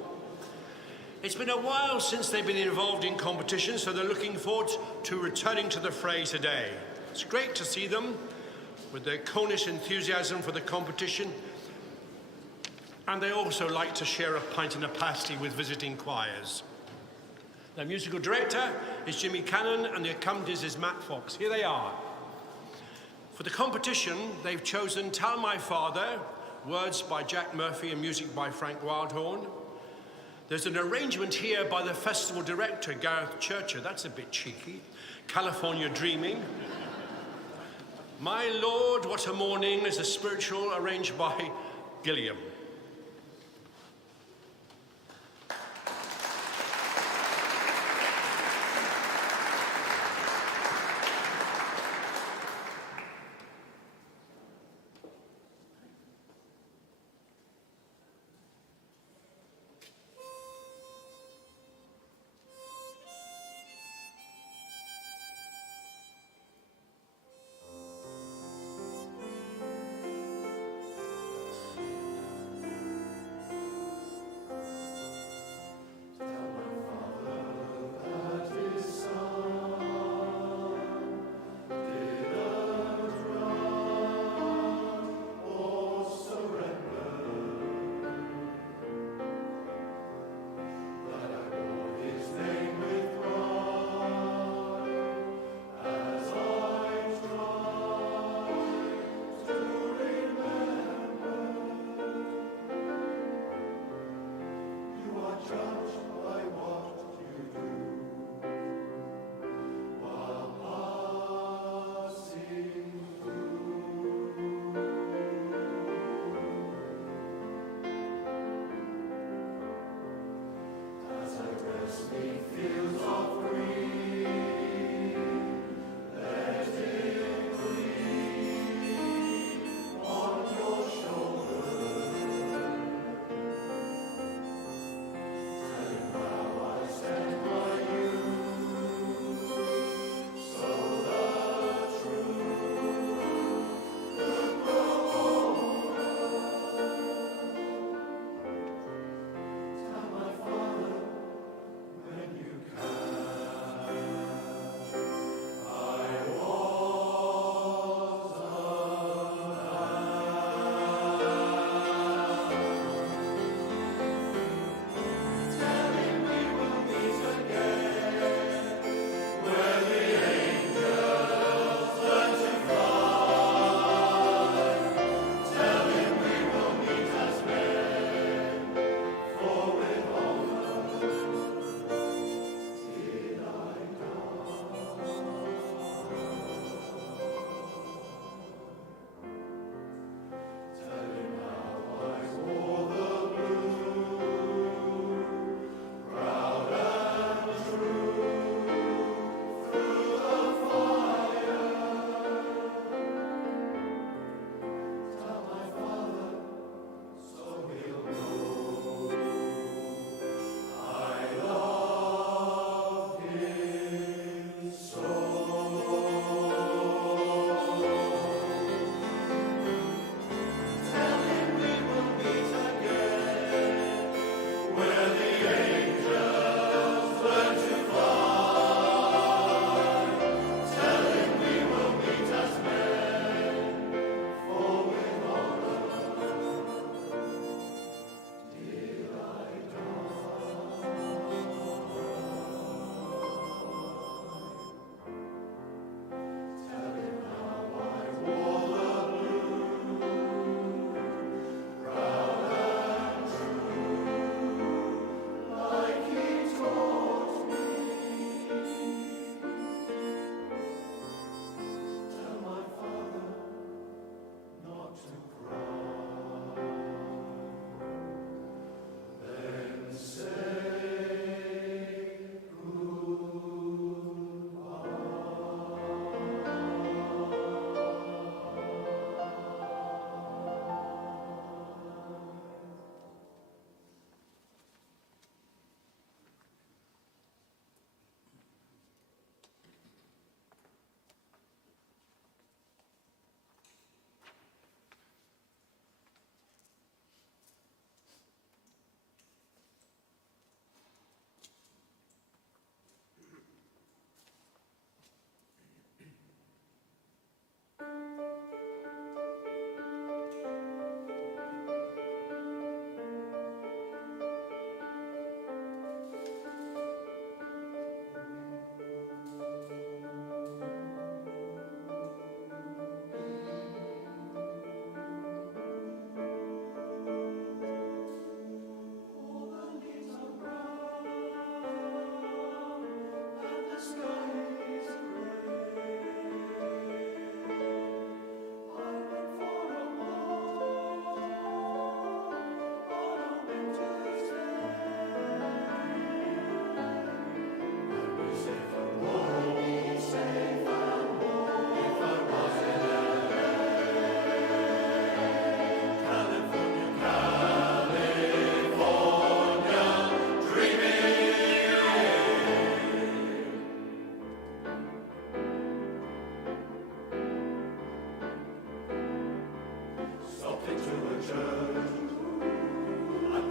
It's been a while since they've been involved in competition, so they're looking forward to returning to the fray today. It's great to see them with their Cornish enthusiasm for the competition, and they also like to share a pint and a pasty with visiting choirs. Their musical director is Jimmy Cannon, and the accompanist is Matt Fox. Here they are. For the competition, they've chosen Tell My Father, words by Jack Murphy and music by Frank Wildhorn. There's an arrangement here by the festival director, Gareth Churcher. That's a bit cheeky. California Dreaming. My Lord, What a Morning is a spiritual arranged by Gilliam.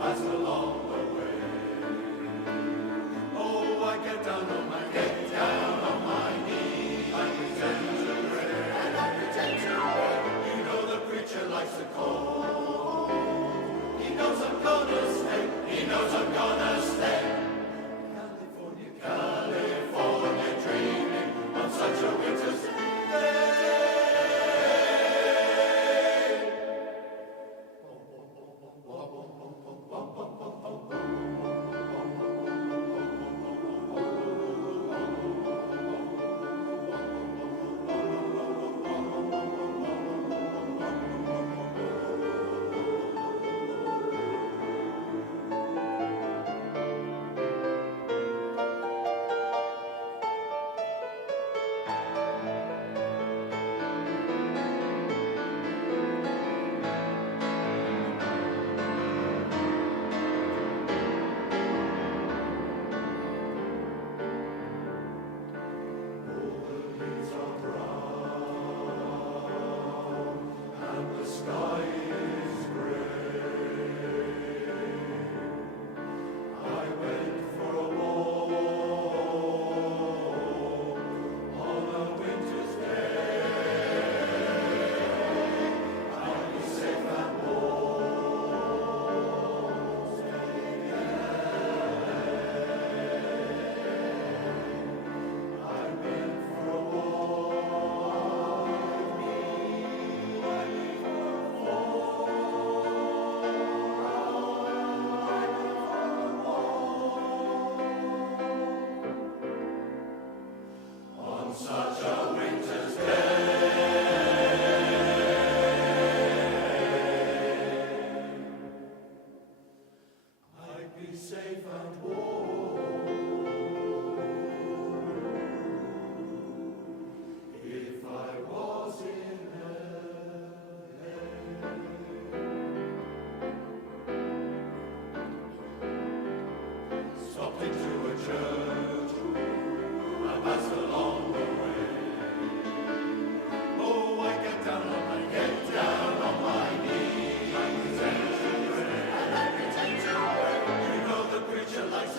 pass along the way. Oh, I get down on my knees, I pretend to pray, and I pretend to pray. You know the preacher likes a call. He knows I'm gonna stay. He knows I'm gonna stay. California, California, dreaming on such a winter's day. Likes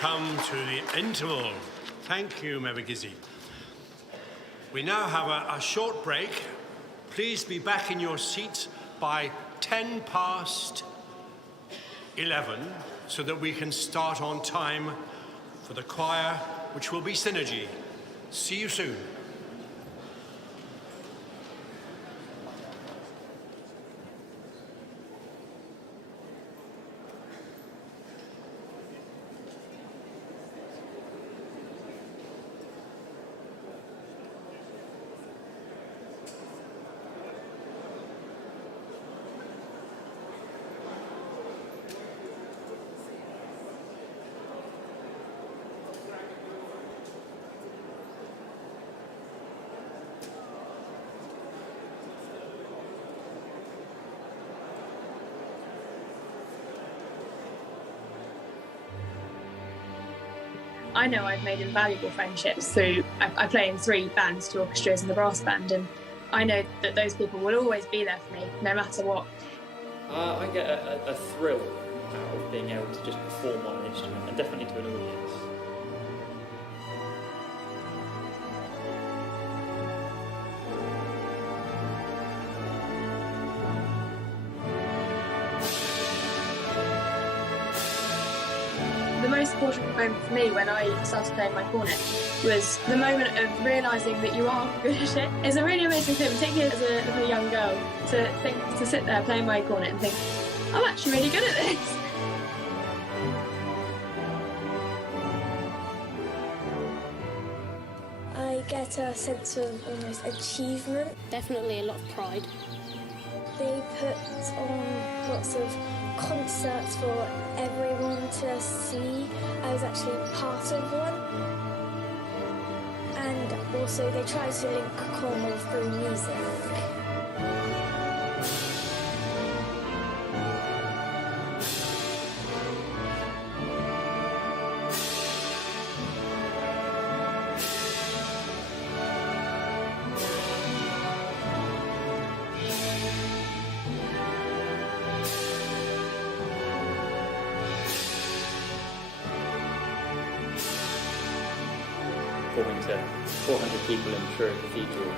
come to the interval. Thank you, Mevagizzi. We now have a short break. Please be back in your seats by 10 past 11 so that we can start on time for the choir, which will be Synergy. See you soon. I know I've made invaluable friendships through, I play in 3 bands, 2 orchestras and the brass band, and I know that those people will always be there for me, no matter what. I get a thrill out of being able to just perform on an instrument, and definitely to an audience. The most important moment for me when I started playing my cornet was the moment of realising that you are good at it. It's a really amazing thing, particularly as a young girl, to sit there playing my cornet and think, I'm actually really good at this. I get a sense of almost achievement. Definitely a lot of pride. They put on lots of concerts for everyone to see. I was actually part of one. And also they try to link Cornwall through music. Performing to 400 people in Truro Cathedral,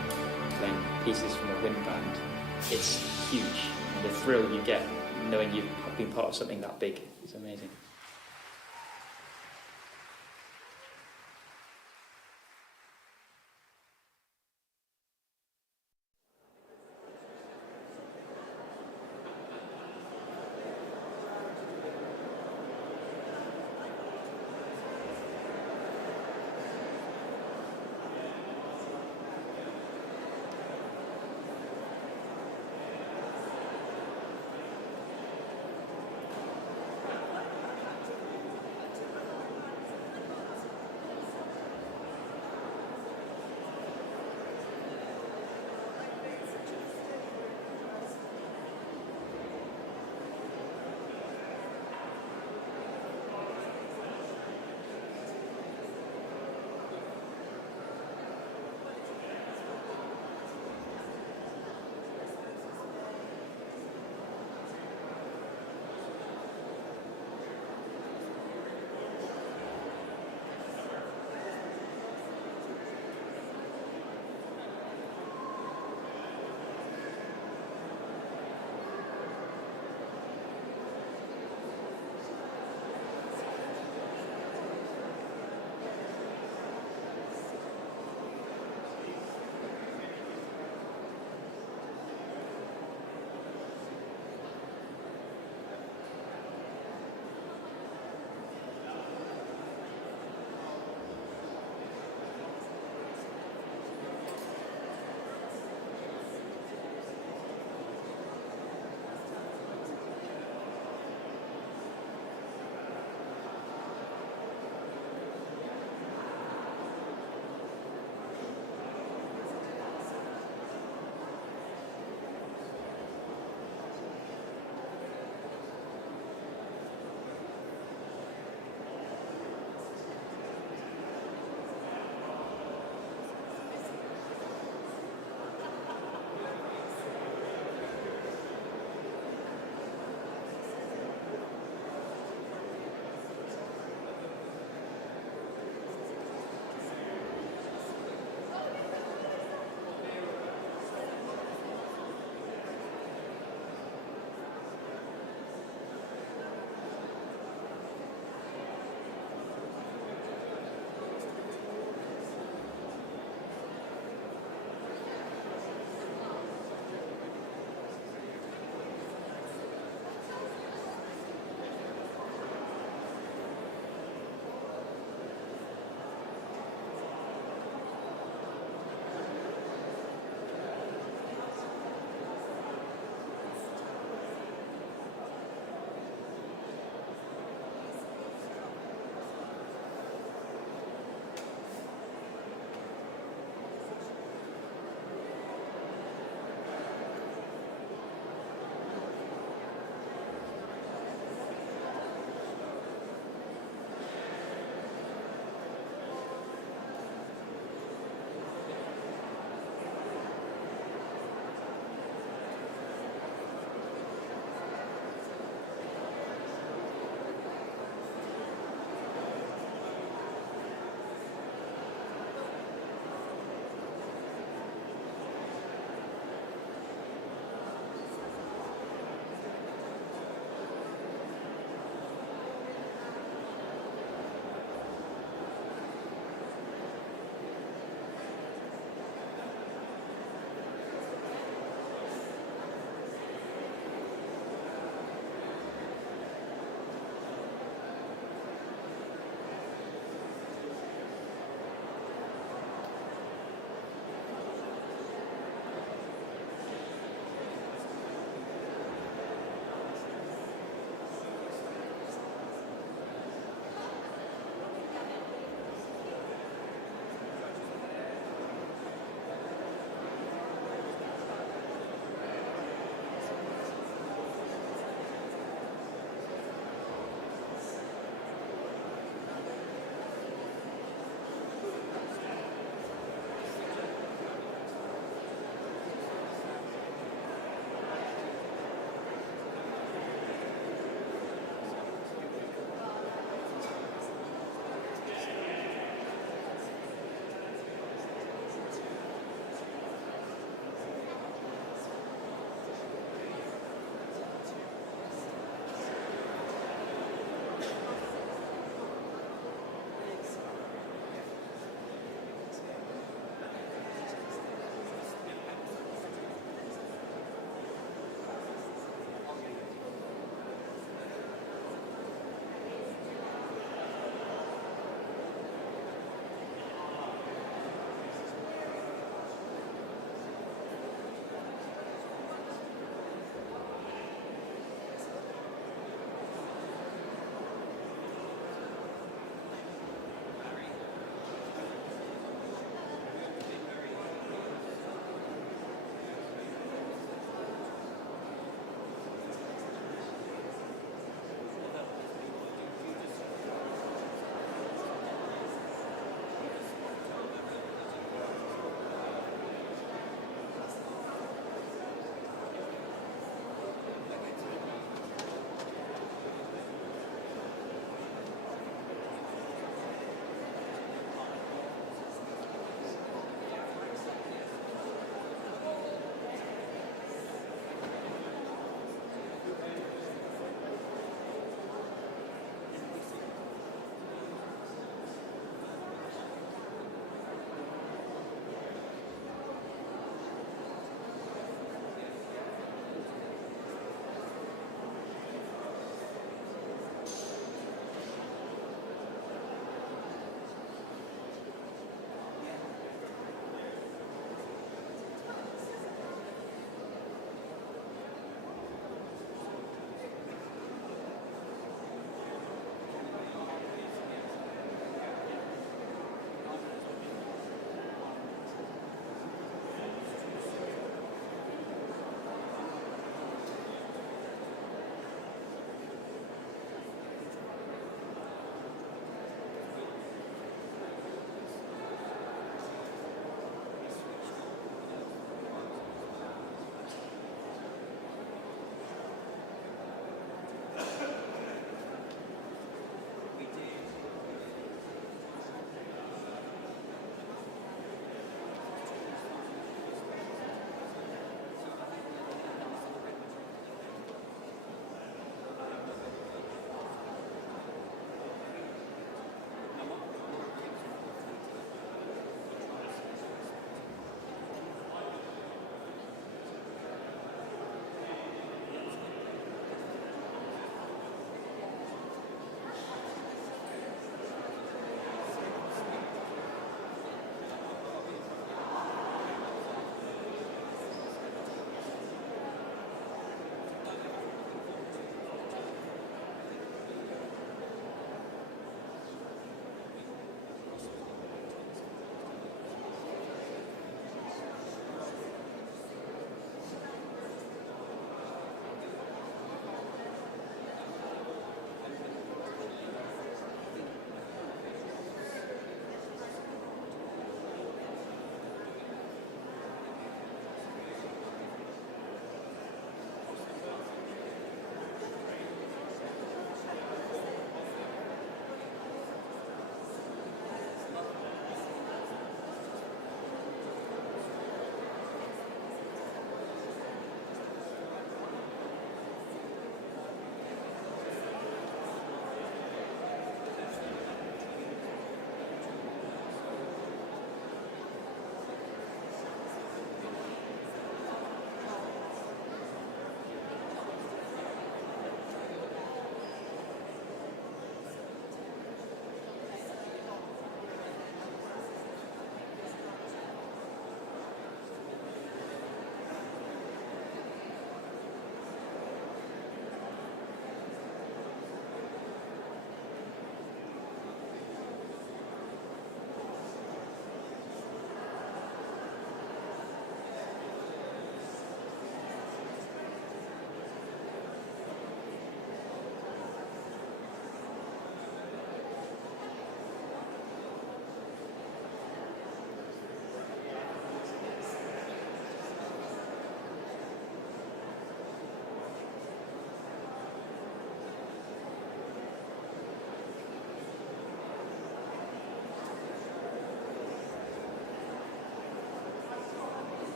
playing pieces from a wind band, it's huge. The thrill you get knowing you've been part of something that big is amazing.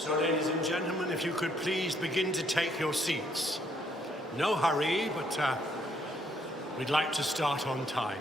So, ladies and gentlemen, if you could please begin to take your seats. No hurry, but we'd like to start on time.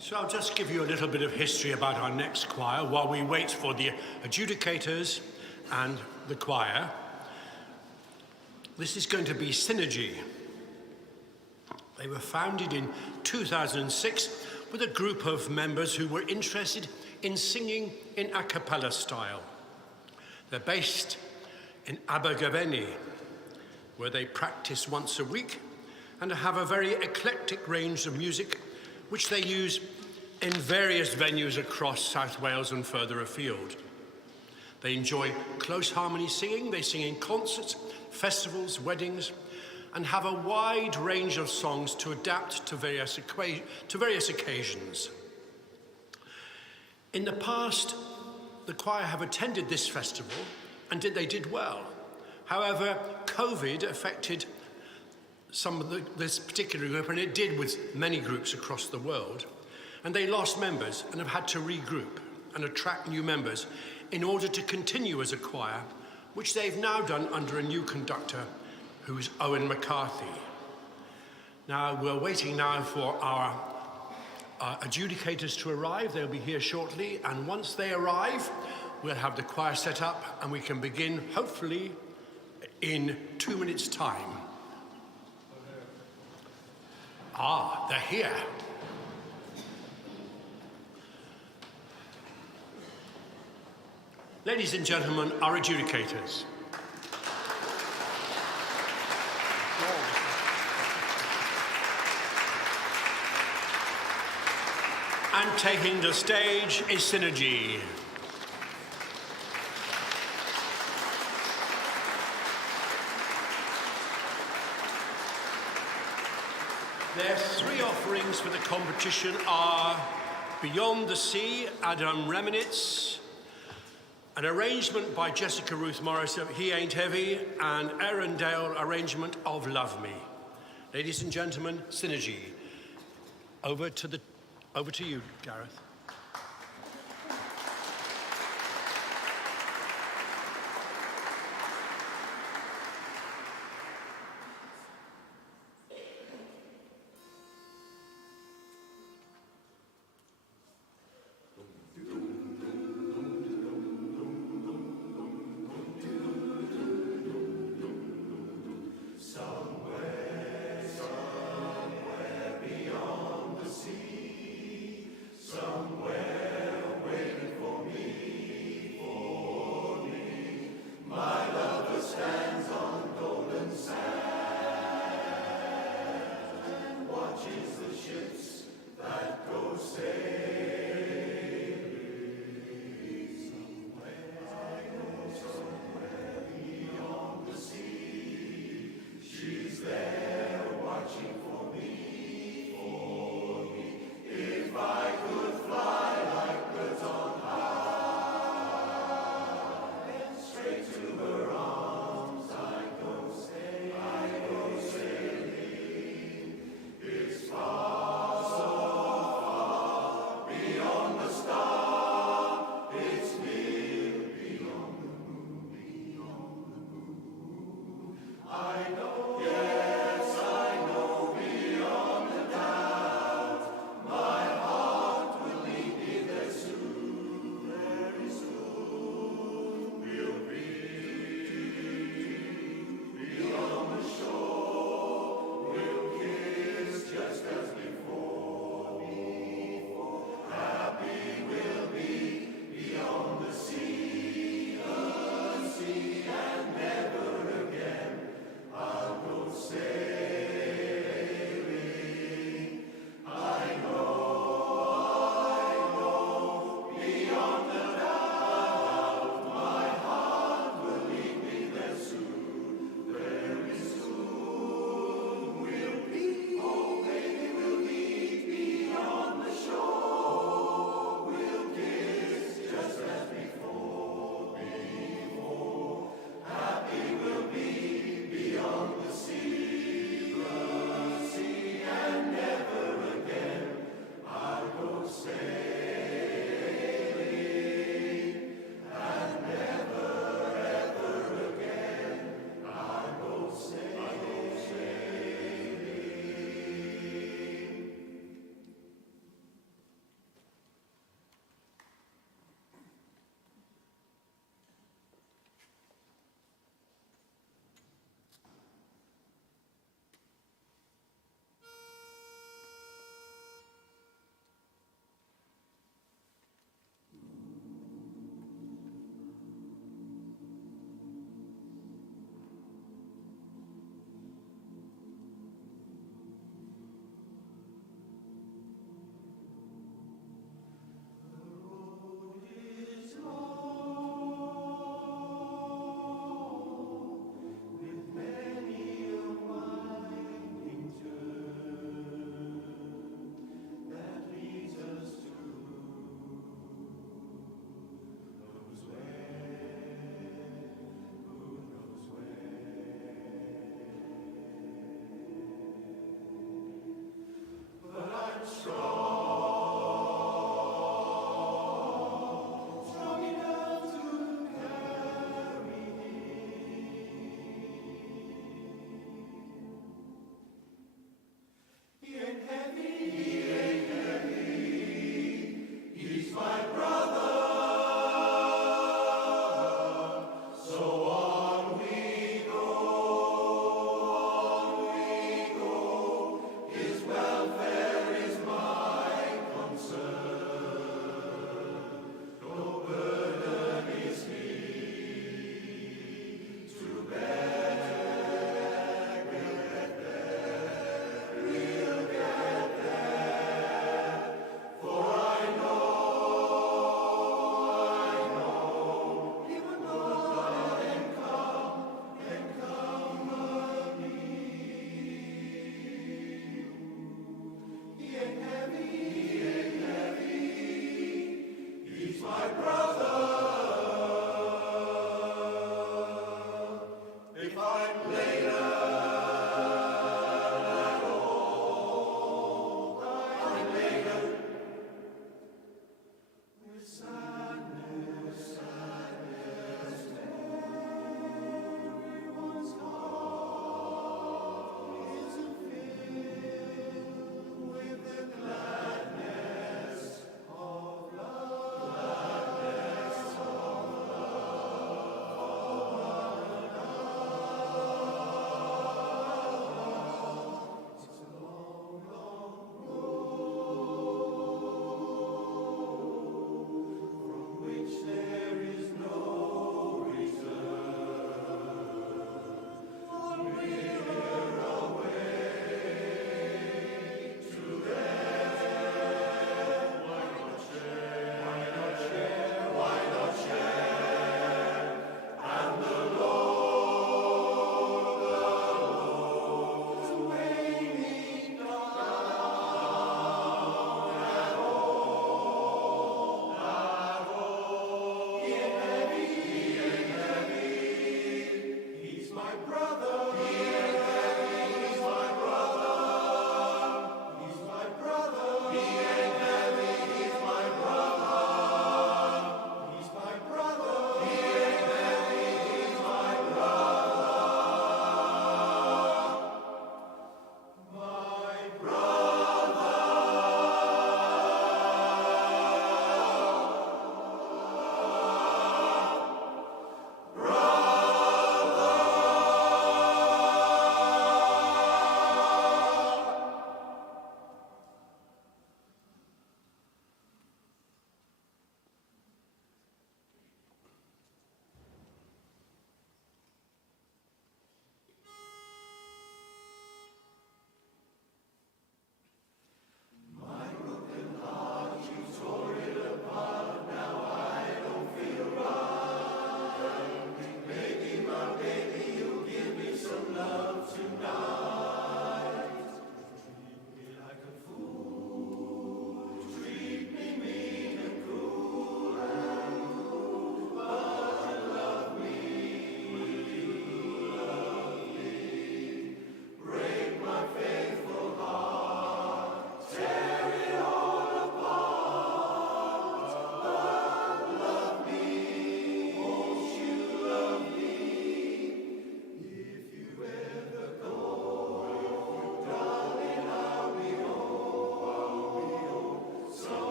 So I'll just give you a little bit of history about our next choir while we wait for the adjudicators and the choir. This is going to be Synergy. They were founded in 2006 with a group of members who were interested in singing in a cappella style. They're based in Abergavenny, where they practice once a week and have a very eclectic range of music which they use in various venues across South Wales and further afield. They enjoy close harmony singing. They sing in concerts, festivals, weddings, and have a wide range of songs to adapt to various occasions. In the past, the choir have attended this festival and they did well. However, COVID affected this particular group, and it did with many groups across the world, and they lost members and have had to regroup and attract new members in order to continue as a choir, which they've now done under a new conductor, who's Owen McCarthy. Now, we're waiting now for our adjudicators to arrive. They'll be here shortly, and once they arrive, we'll have the choir set up and we can begin, hopefully, in 2 minutes' time. Ah, they're here. Ladies and gentlemen, our adjudicators. And taking the stage is Synergy. Their three offerings for the competition are Beyond the Sea, Adam Reminitz, an arrangement by Jessica Ruth Morris of He Ain't Heavy, and Arundel arrangement of Love Me. Ladies and gentlemen, Synergy. Over to you, Gareth. Somewhere beyond the sea,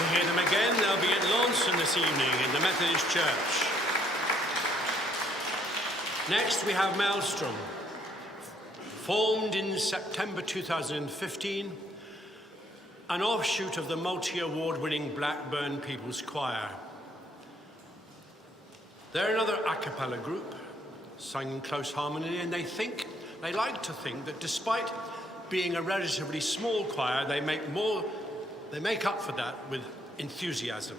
to hear them again. They'll be at Launceston this evening in the Methodist Church. Next, we have Melstrom. Formed in September 2015, an offshoot of the multi-award-winning Blackburn People's Choir. They're another a cappella group, sung in close harmony, and they like to think that despite being a relatively small choir, they make up for that with enthusiasm.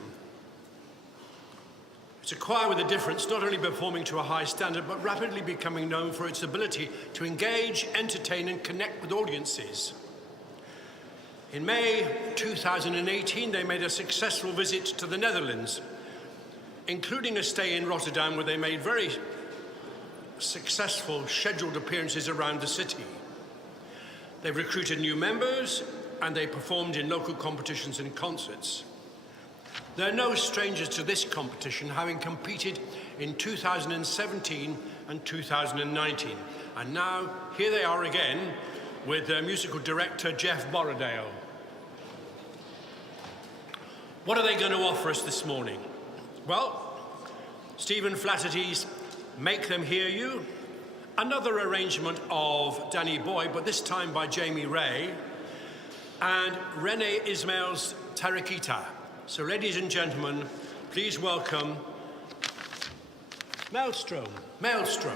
It's a choir with a difference, not only performing to a high standard, but rapidly becoming known for its ability to engage, entertain, and connect with audiences. In May 2018, they made a successful visit to the Netherlands, including a stay in Rotterdam, where they made very successful scheduled appearances around the city. They've recruited new members, and they performed in local competitions and concerts. They're no strangers to this competition, having competed in 2017 and 2019. And now, here they are again with their musical director, Jeff Borrodale. What are they going to offer us this morning? Well, Stephen Flaherty's Make Them Hear You, another arrangement of Danny Boy, but this time by Jamie Ray, and Renee Ismail's Tarakita. So, ladies and gentlemen, please welcome Melstrom. Melstrom.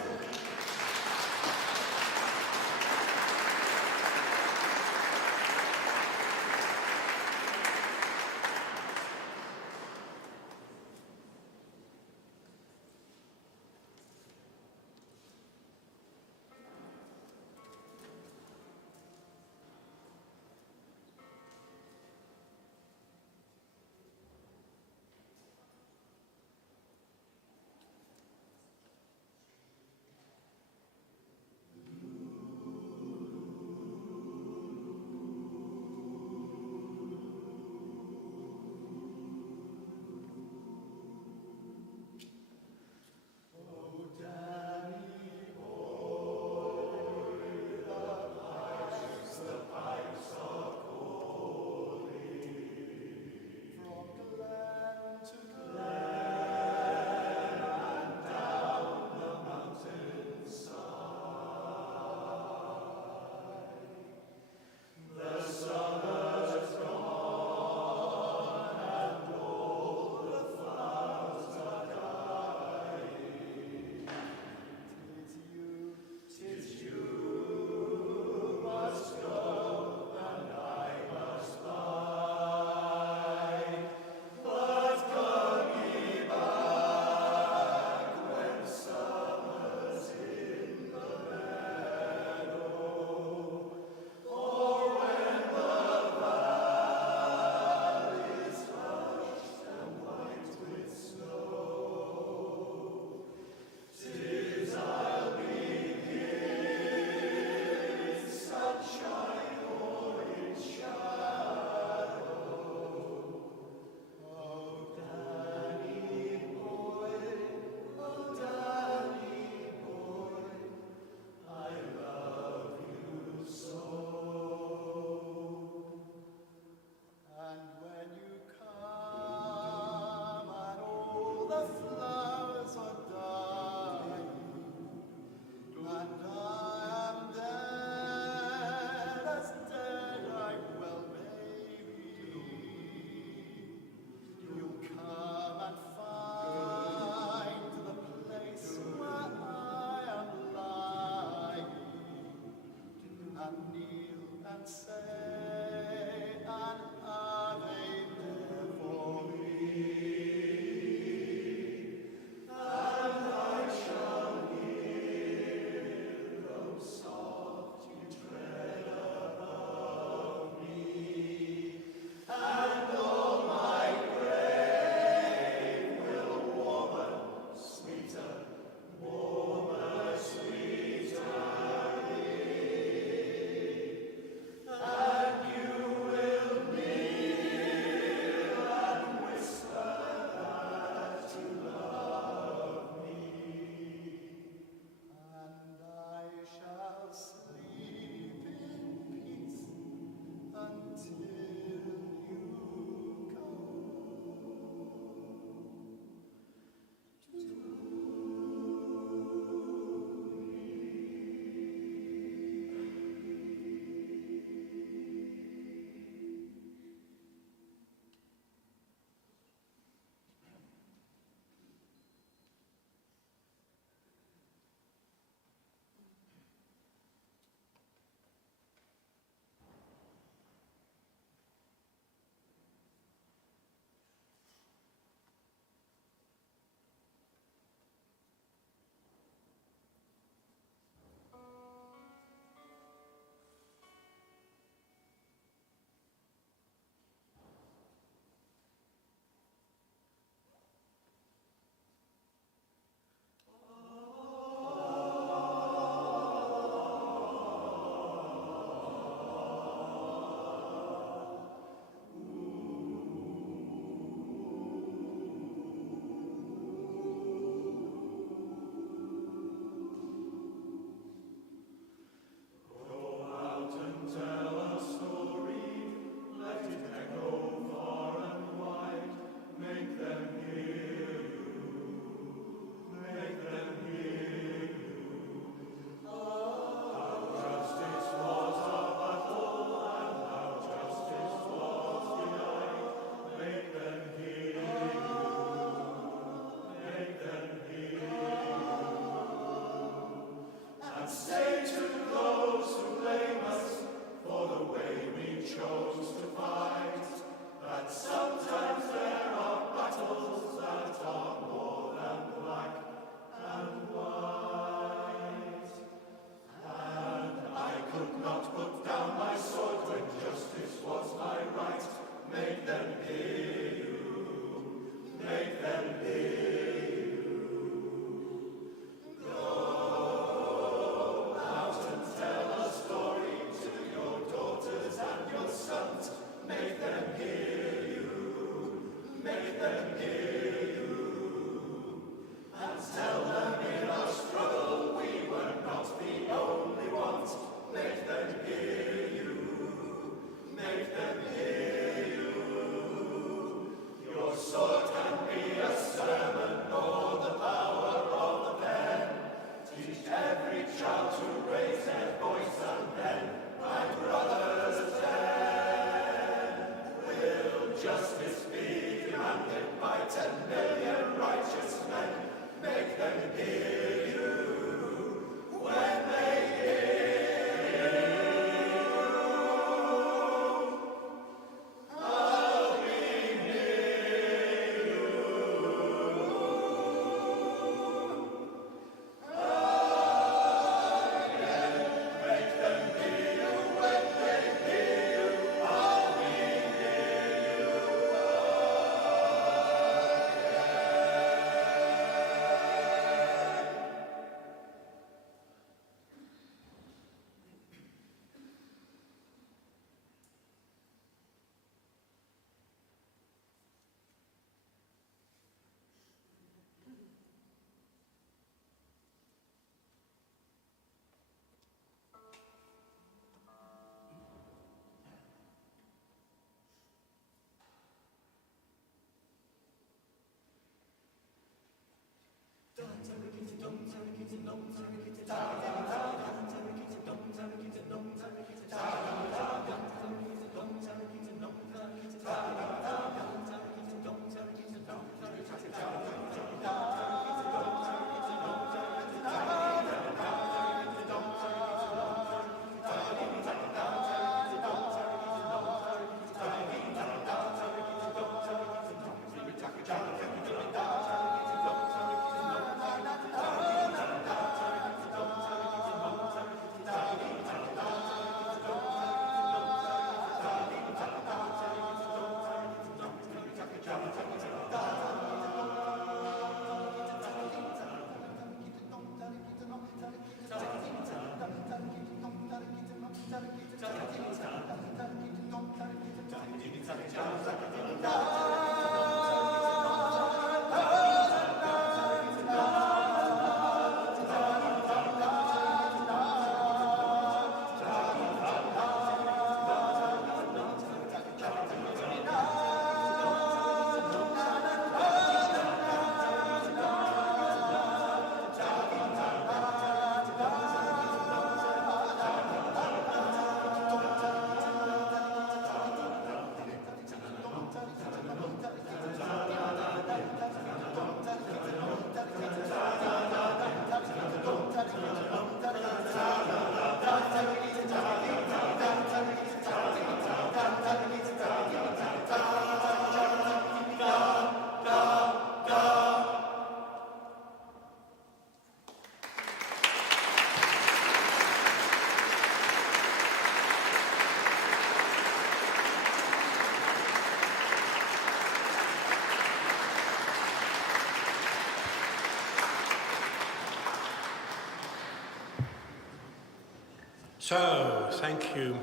So, thank you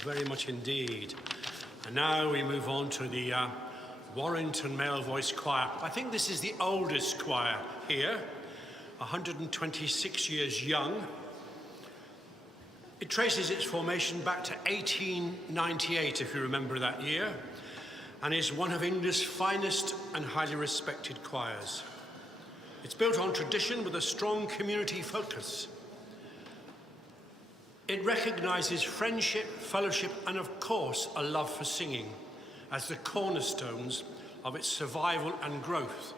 very much indeed. And now we move on to the Warrington Male Voice Choir. I think this is the oldest choir here, 126 years young. It traces its formation back to 1898, if you remember that year, and is one of England's finest and highly respected choirs. It's built on tradition with a strong community focus. It recognises friendship, fellowship, and of course, a love for singing as the cornerstones of its survival and growth.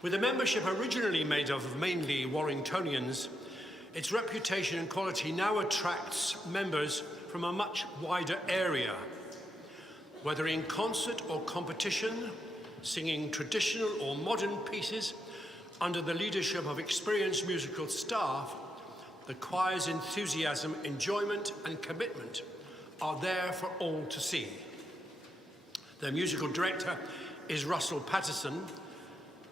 With a membership originally made of mainly Warringtonians, its reputation and quality now attracts members from a much wider area. Whether in concert or competition, singing traditional or modern pieces under the leadership of experienced musical staff, the choir's enthusiasm, enjoyment, and commitment are there for all to see. The musical director is Russell Patterson,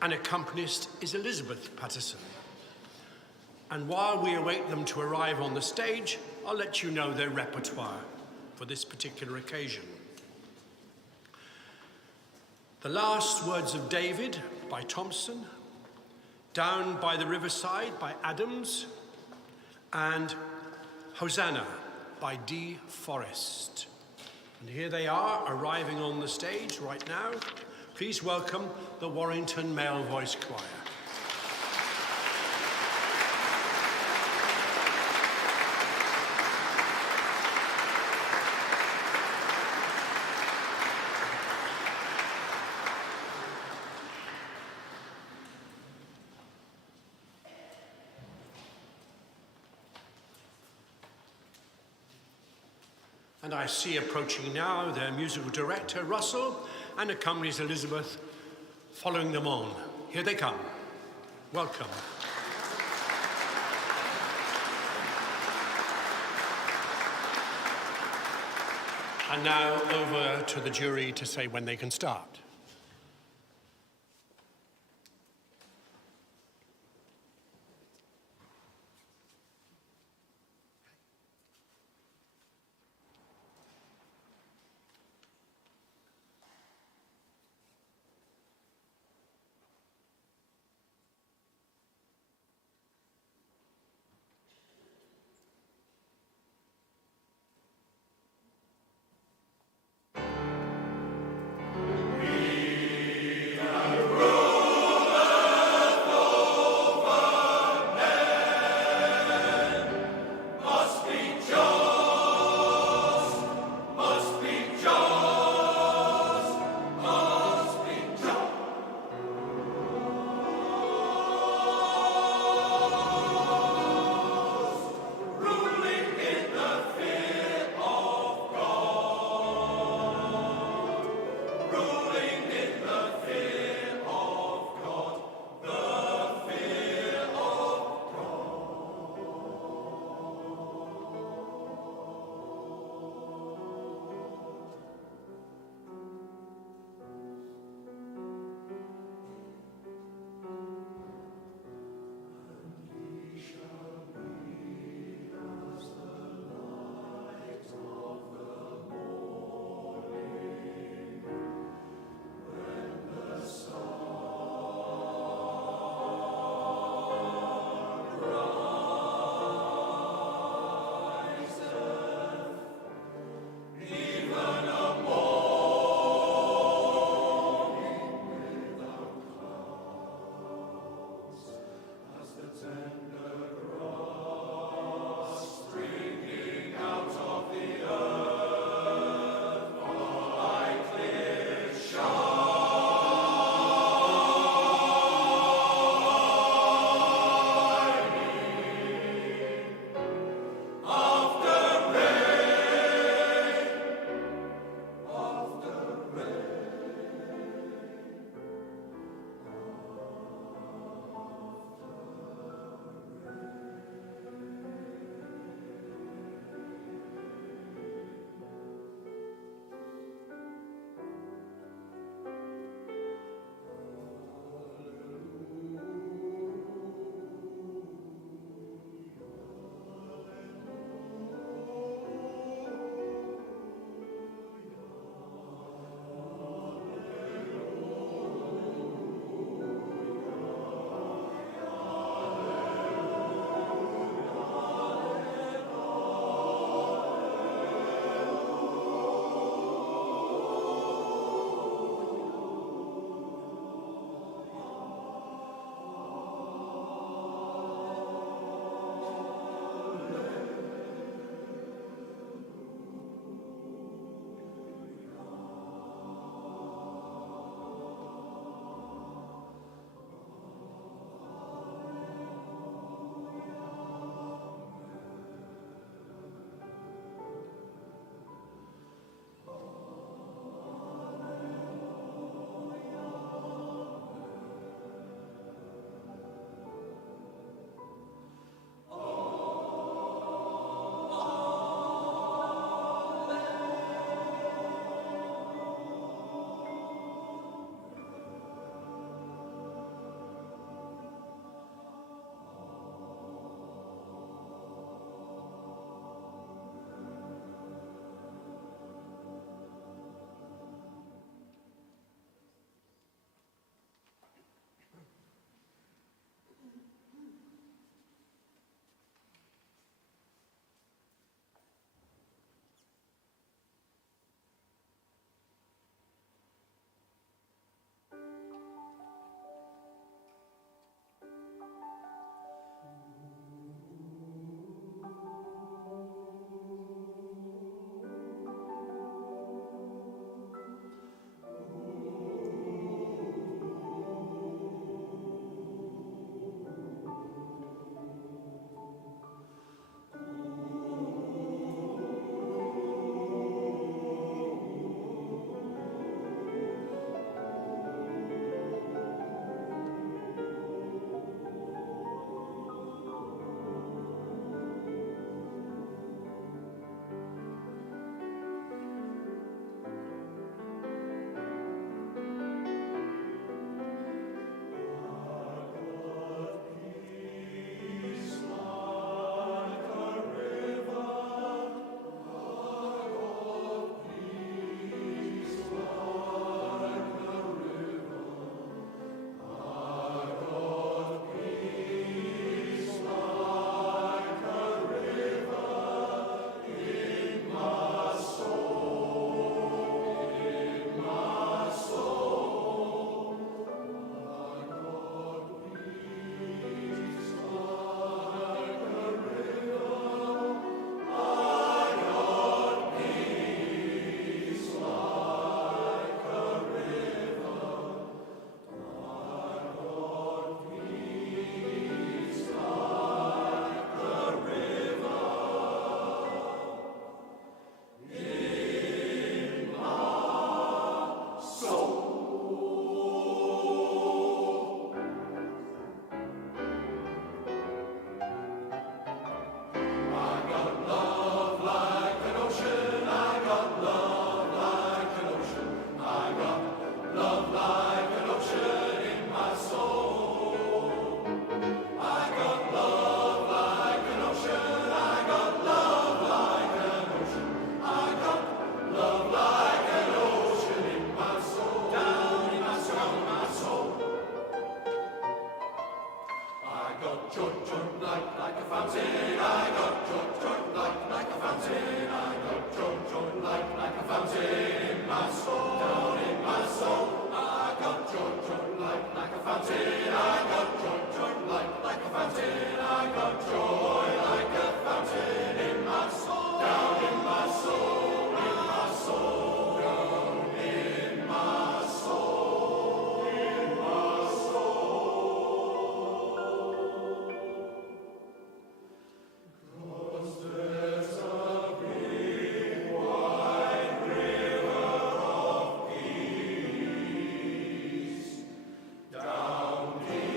and accompanist is Elizabeth Patterson. And while we await them to arrive on the stage, I'll let you know their repertoire for this particular occasion. The Last Words of David by Thompson, Down by the Riverside by Adams, and Hosanna by D. Forrest. And here they are, arriving on the stage right now. Please welcome the Warrington Male Voice Choir. And I see approaching now their musical director, Russell, and accompanies Elizabeth, following them on. Here they come. Welcome. And now over to the jury to say when they can start. We joy, joy, like a fountain. I got joy, joy, like a fountain. I got joy, joy, like a fountain in my soul, down in my soul. I got joy, joy, like a fountain. I got joy, joy, like a fountain. I got joy like a fountain in my soul, down in my soul, in my soul, down in my soul, in my soul. 'Cause there's a big wide river of peace down in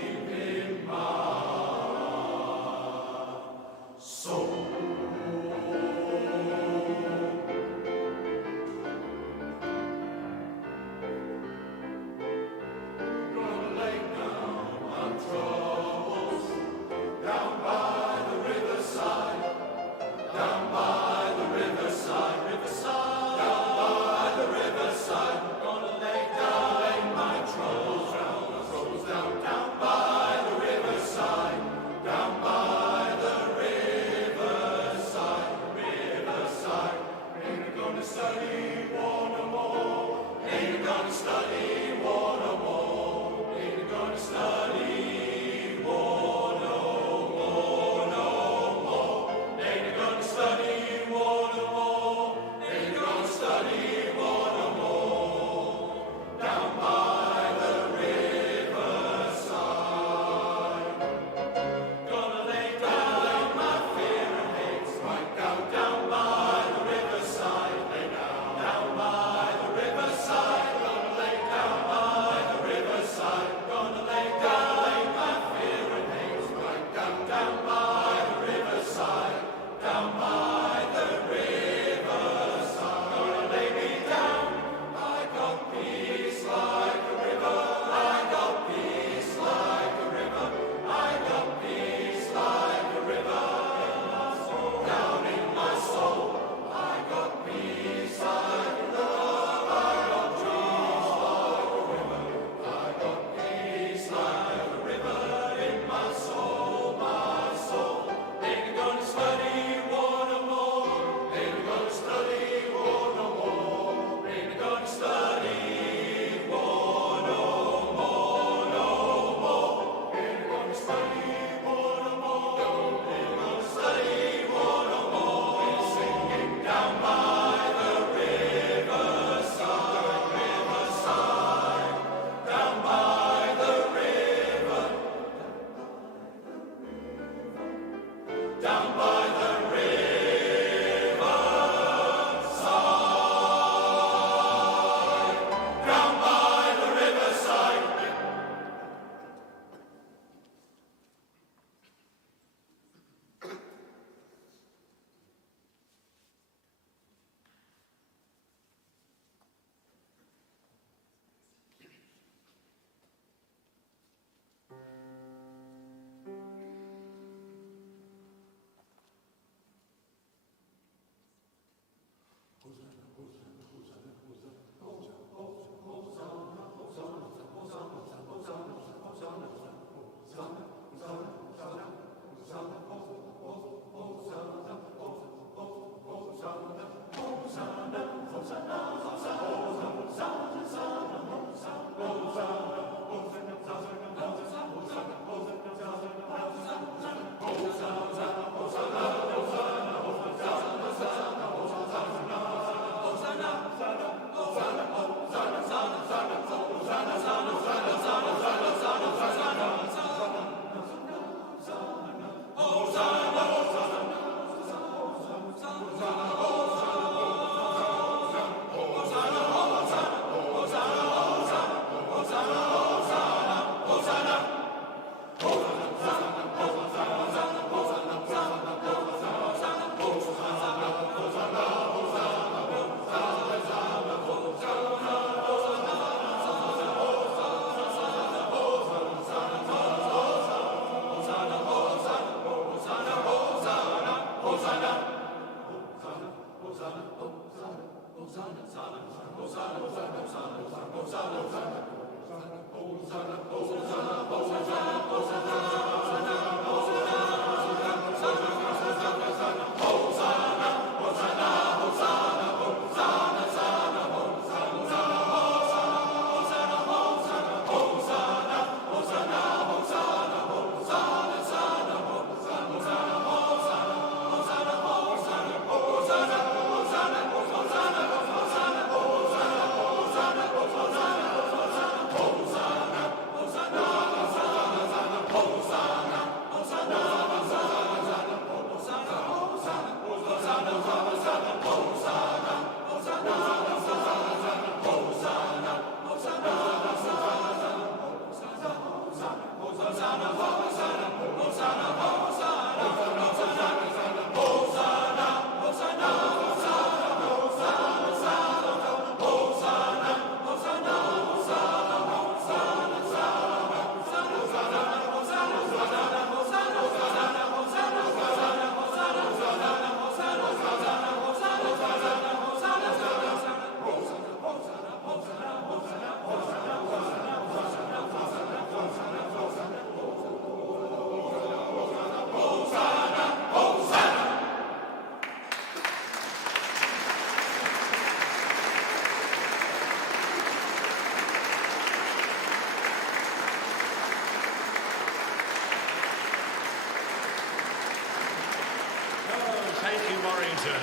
Warrington.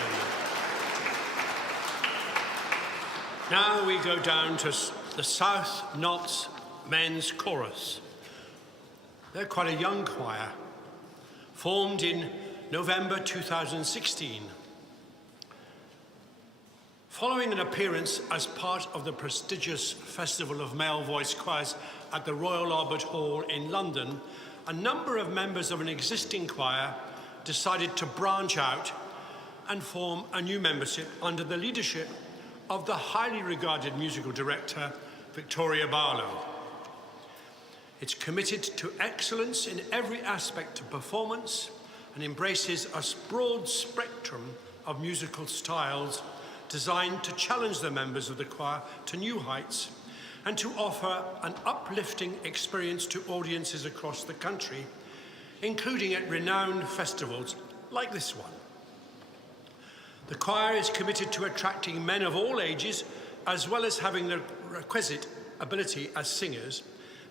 Now we go down to the South Notts Men's Chorus. They're quite a young choir, formed in November 2016. Following an appearance as part of the prestigious Festival of Male Voice Choirs at the Royal Albert Hall in London, a number of members of an existing choir decided to branch out and form a new membership under the leadership of the highly regarded musical director, Victoria Barlow. It's committed to excellence in every aspect of performance and embraces a broad spectrum of musical styles designed to challenge the members of the choir to new heights and to offer an uplifting experience to audiences across the country, including at renowned festivals like this one. The choir is committed to attracting men of all ages, as well as having the requisite ability as singers,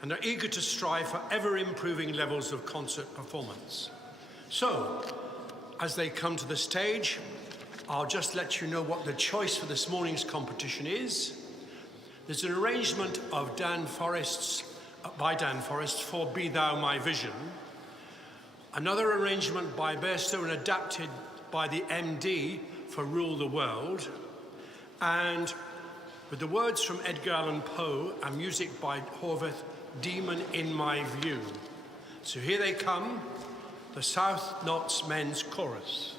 and are eager to strive for ever-improving levels of concert performance. So, as they come to the stage, I'll just let you know what the choice for this morning's competition is. There's an arrangement of by Dan Forrest for Be Thou My Vision, another arrangement by Bairstow and adapted by the MD for Rule the World, and with the words from Edgar Allan Poe and music by Horvath, Demon in My View. So here they come, the South Notts Men's Chorus.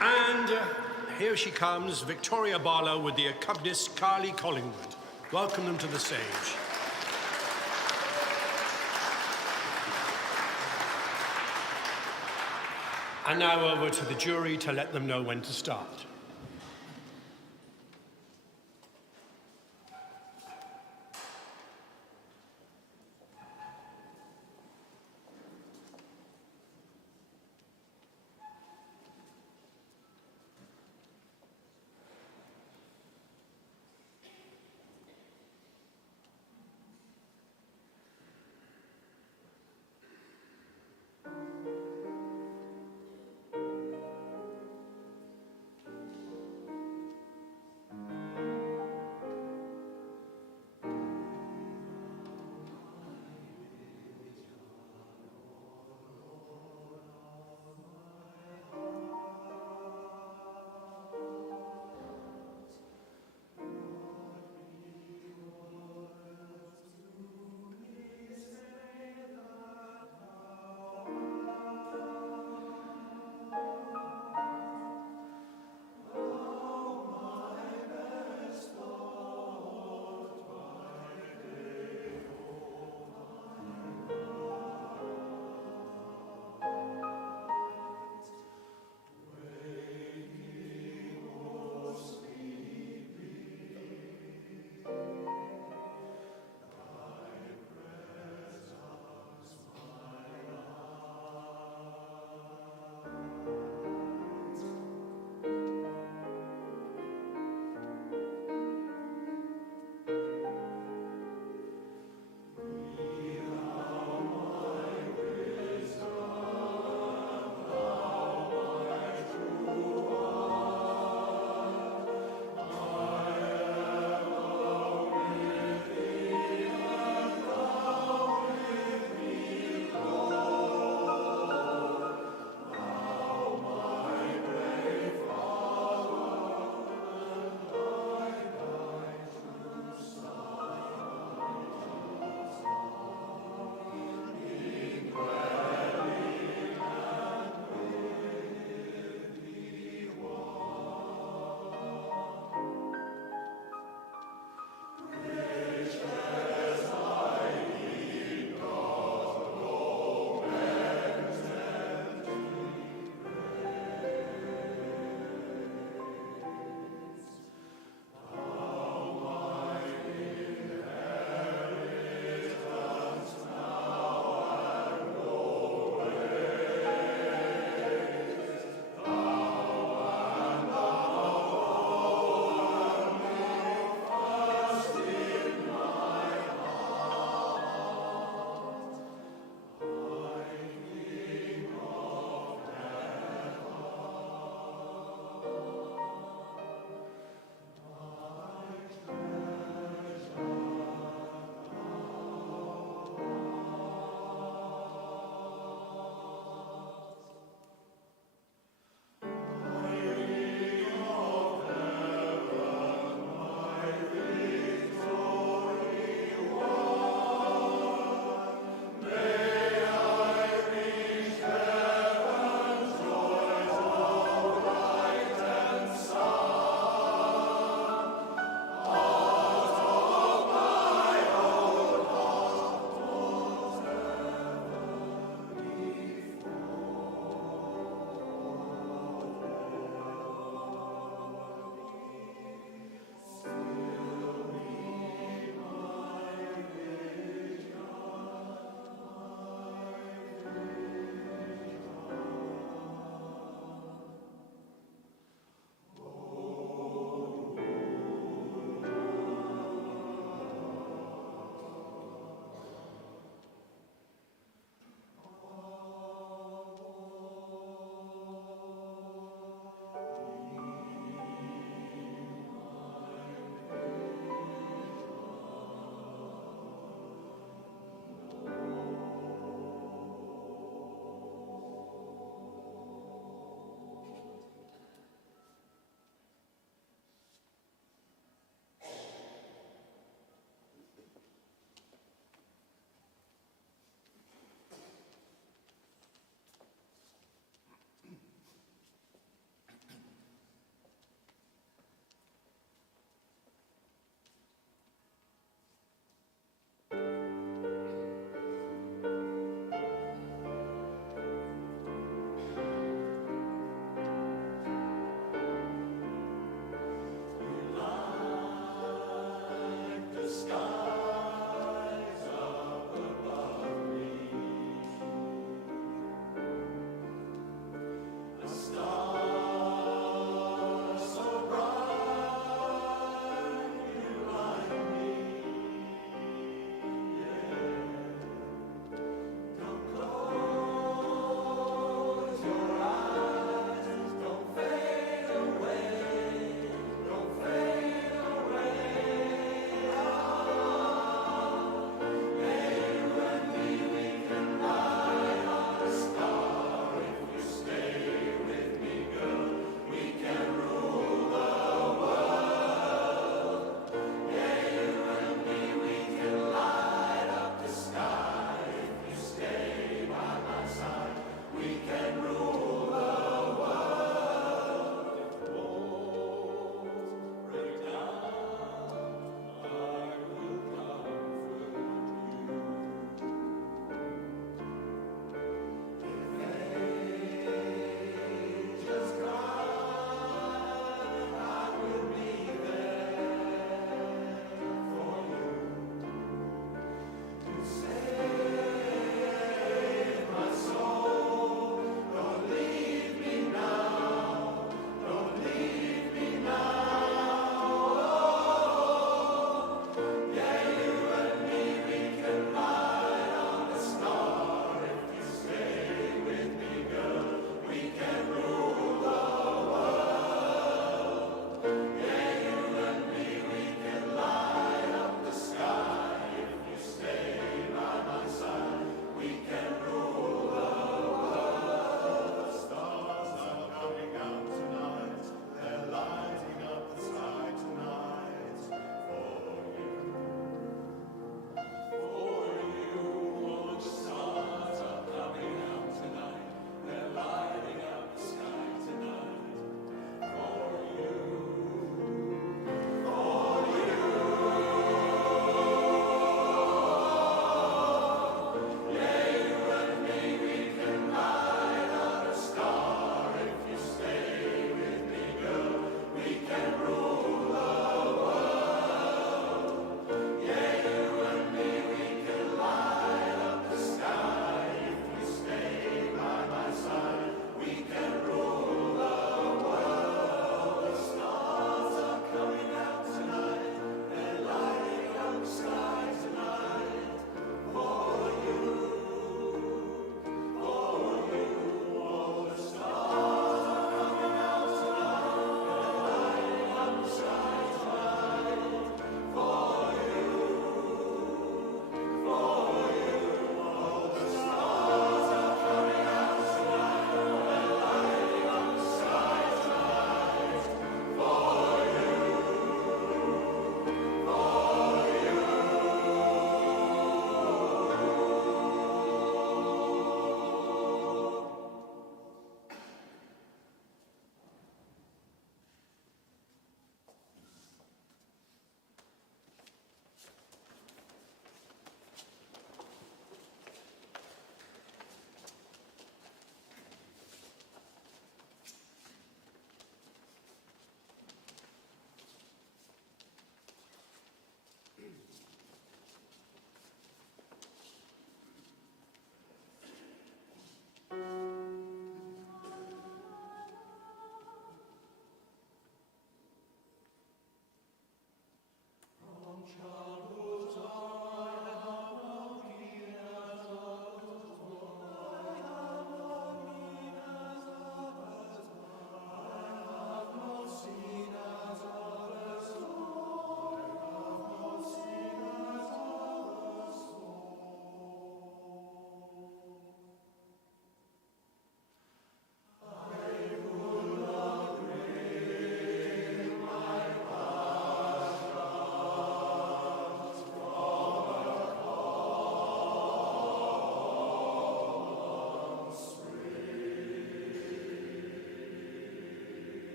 And here she comes, Victoria Barlow with the accompanist Carly Collingwood. Welcome them to the stage. And now over to the jury to let them know when to start.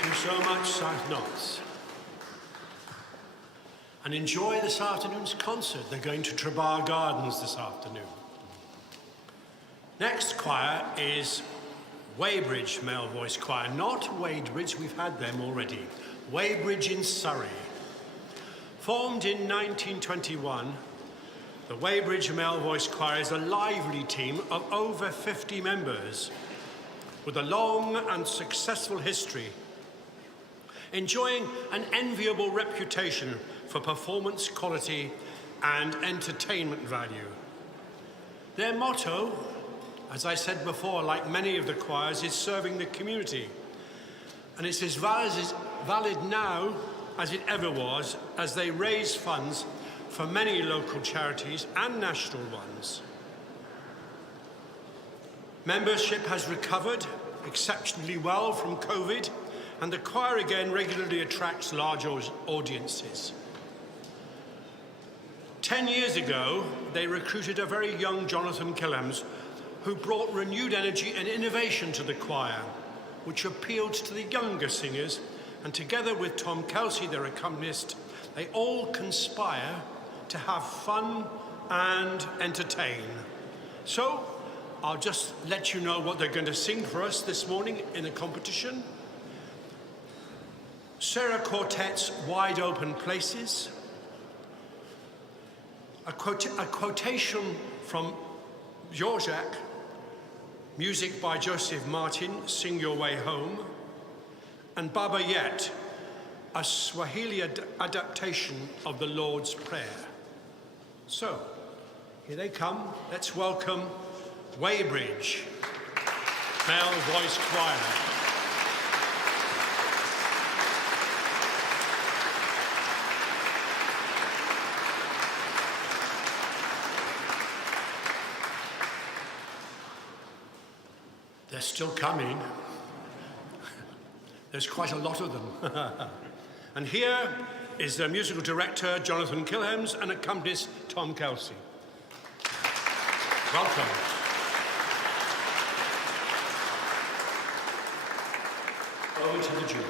Thank you so much, South Notts. And enjoy this afternoon's concert. They're going to Trebar Gardens this afternoon. Next choir is Waybridge Male Voice Choir. Not Wadebridge, we've had them already. Waybridge in Surrey. Formed in 1921, the Waybridge Male Voice Choir is a lively team of over 50 members with a long and successful history, enjoying an enviable reputation for performance quality and entertainment value. Their motto, as I said before, like many of the choirs, is serving the community. And it's as valid now as it ever was, as they raise funds for many local charities and national ones. Membership has recovered exceptionally well from COVID, and the choir again regularly attracts large audiences. 10 years ago, they recruited a very young Jonathan Kilhams, who brought renewed energy and innovation to the choir, which appealed to the younger singers, and together with Tom Kelsey, their accompanist, they all conspire to have fun and entertain. So, I'll just let you know what they're going to sing for us this morning in the competition. Sarah Quartet's Wide Open Places, a quotation from Dvorak, music by Joseph Martin, Sing Your Way Home, and Baba Yet, a Swahili adaptation of the Lord's Prayer. So, here they come. Let's welcome Waybridge Male Voice Choir. They're still coming. There's quite a lot of them. And here is the musical director, Jonathan Kilhams, and accompanist, Tom Kelsey. Welcome. Over to the jury.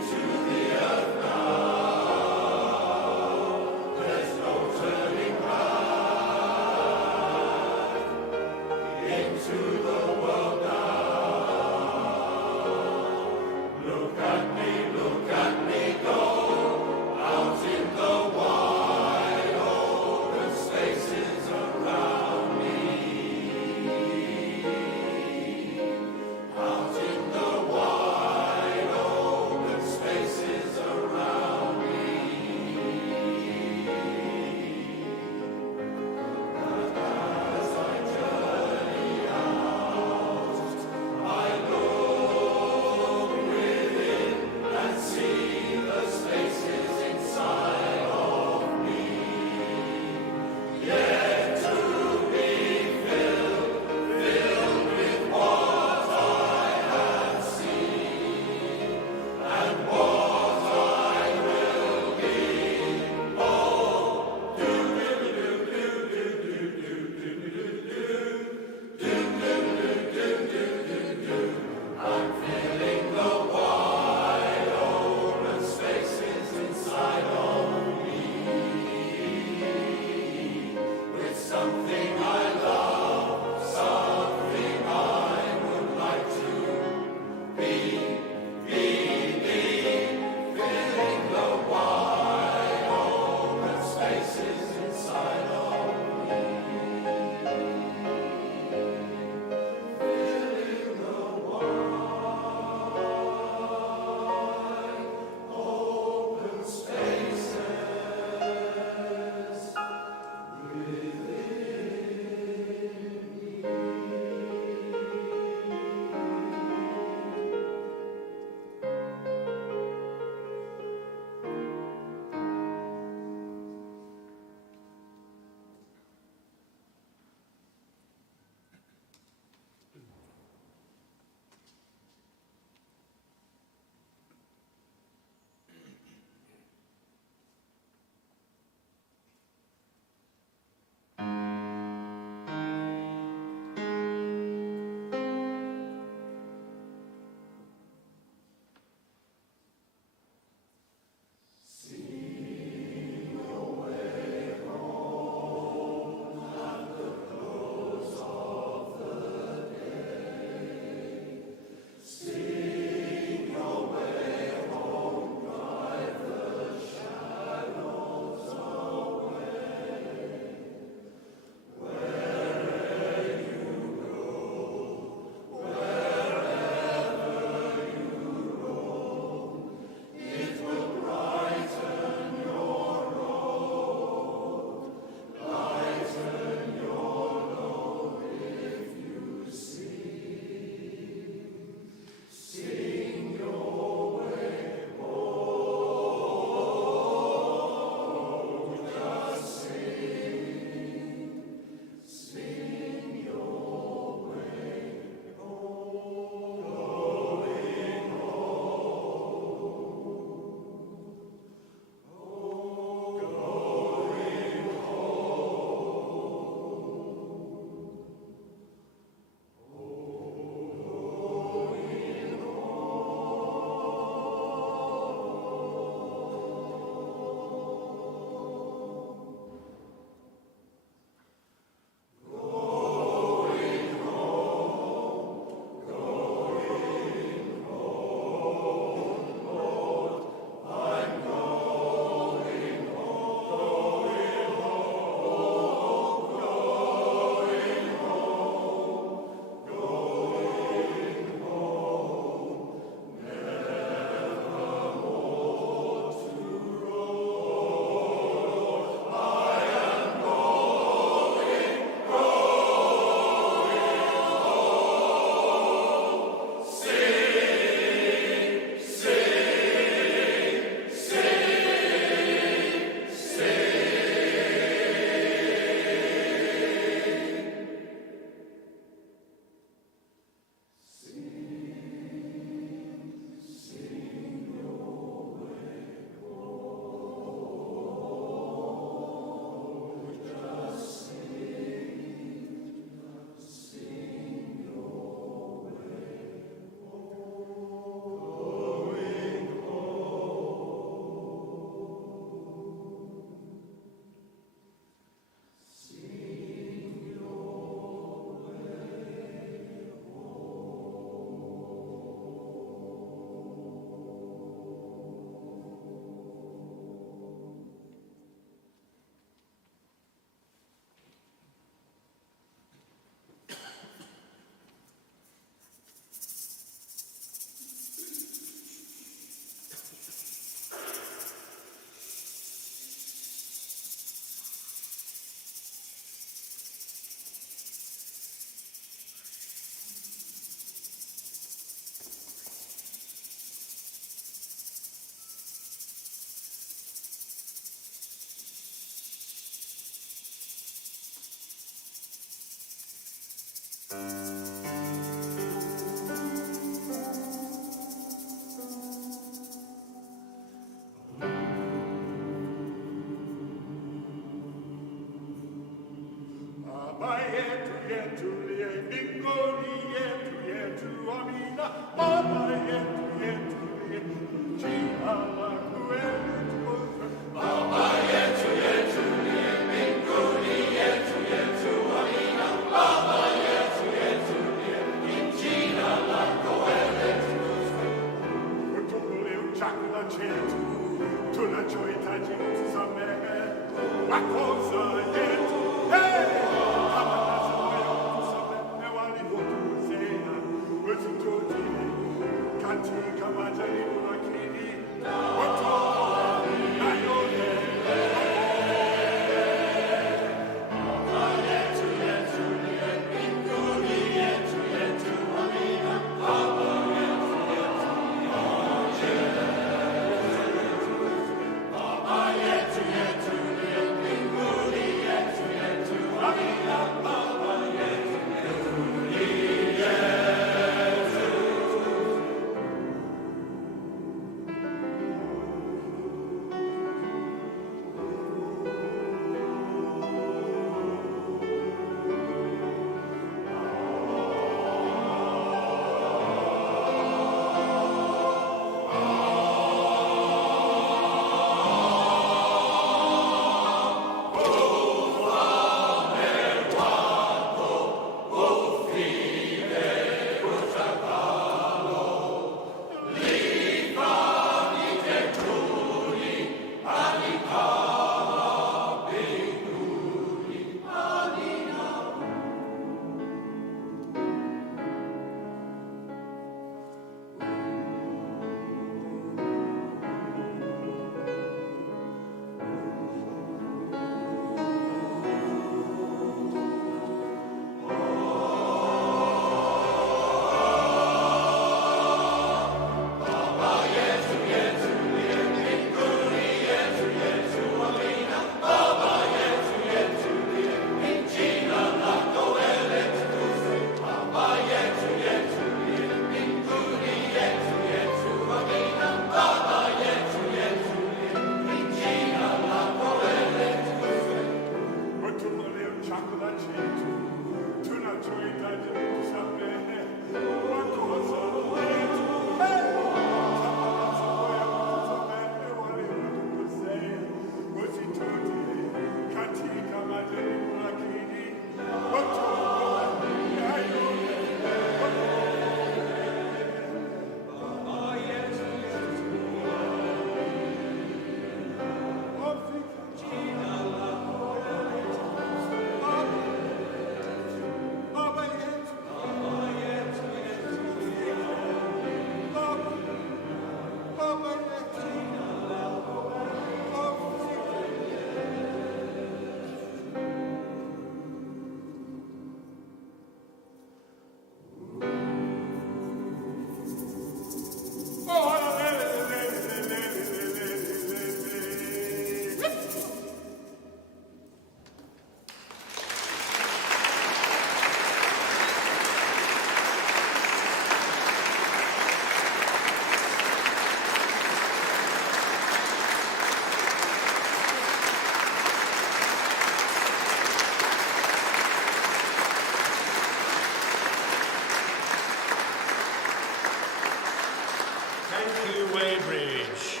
Waybridge.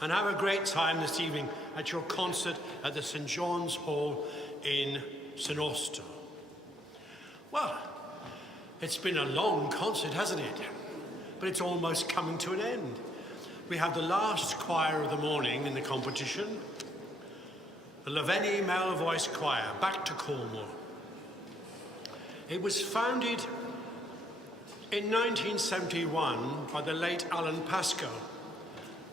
And have a great time this evening at your concert at the St. John's Hall in St. Austell. Well, it's been a long concert, hasn't it? But it's almost coming to an end. We have the last choir of the morning in the competition, the Leni Male Voice Choir, back to Cornwall. It was founded in 1971 by the late Alan Pascoe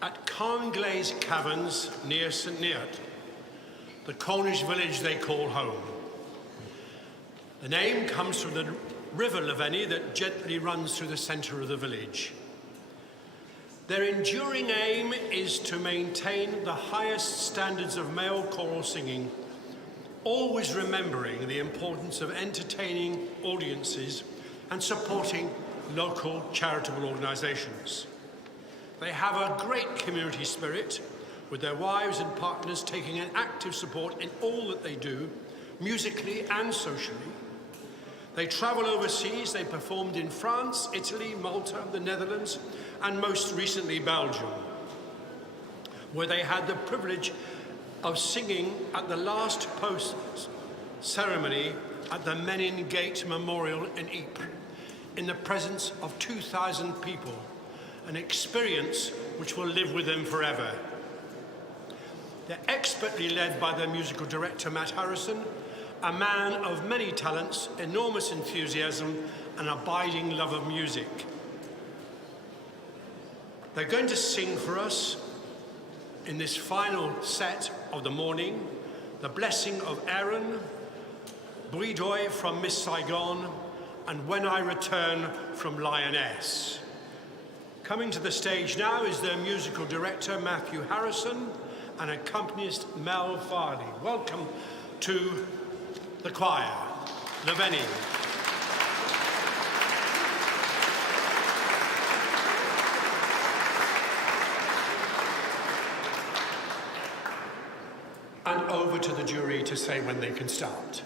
at Carnglaze Caverns near St Neot, the Cornish village they call home. The name comes from the river Leni that gently runs through the centre of the village. Their enduring aim is to maintain the highest standards of male choral singing, always remembering the importance of entertaining audiences and supporting local charitable organisations. They have a great community spirit, with their wives and partners taking an active support in all that they do, musically and socially. They travel overseas. They performed in France, Italy, Malta, the Netherlands, and most recently Belgium, where they had the privilege of singing at the last post ceremony at the Menin Gate Memorial in Ypres, in the presence of 2,000 people, an experience which will live with them forever. They're expertly led by their musical director, Matt Harrison, a man of many talents, enormous enthusiasm, and abiding love of music. They're going to sing for us in this final set of the morning, The Blessing of Aaron, Bridoy from Miss Saigon, and When I Return from Lioness. Coming to the stage now is their musical director, Matthew Harrison, and accompanist Mel Farley. Welcome to the choir, Leni. And over to the jury to say when they can start.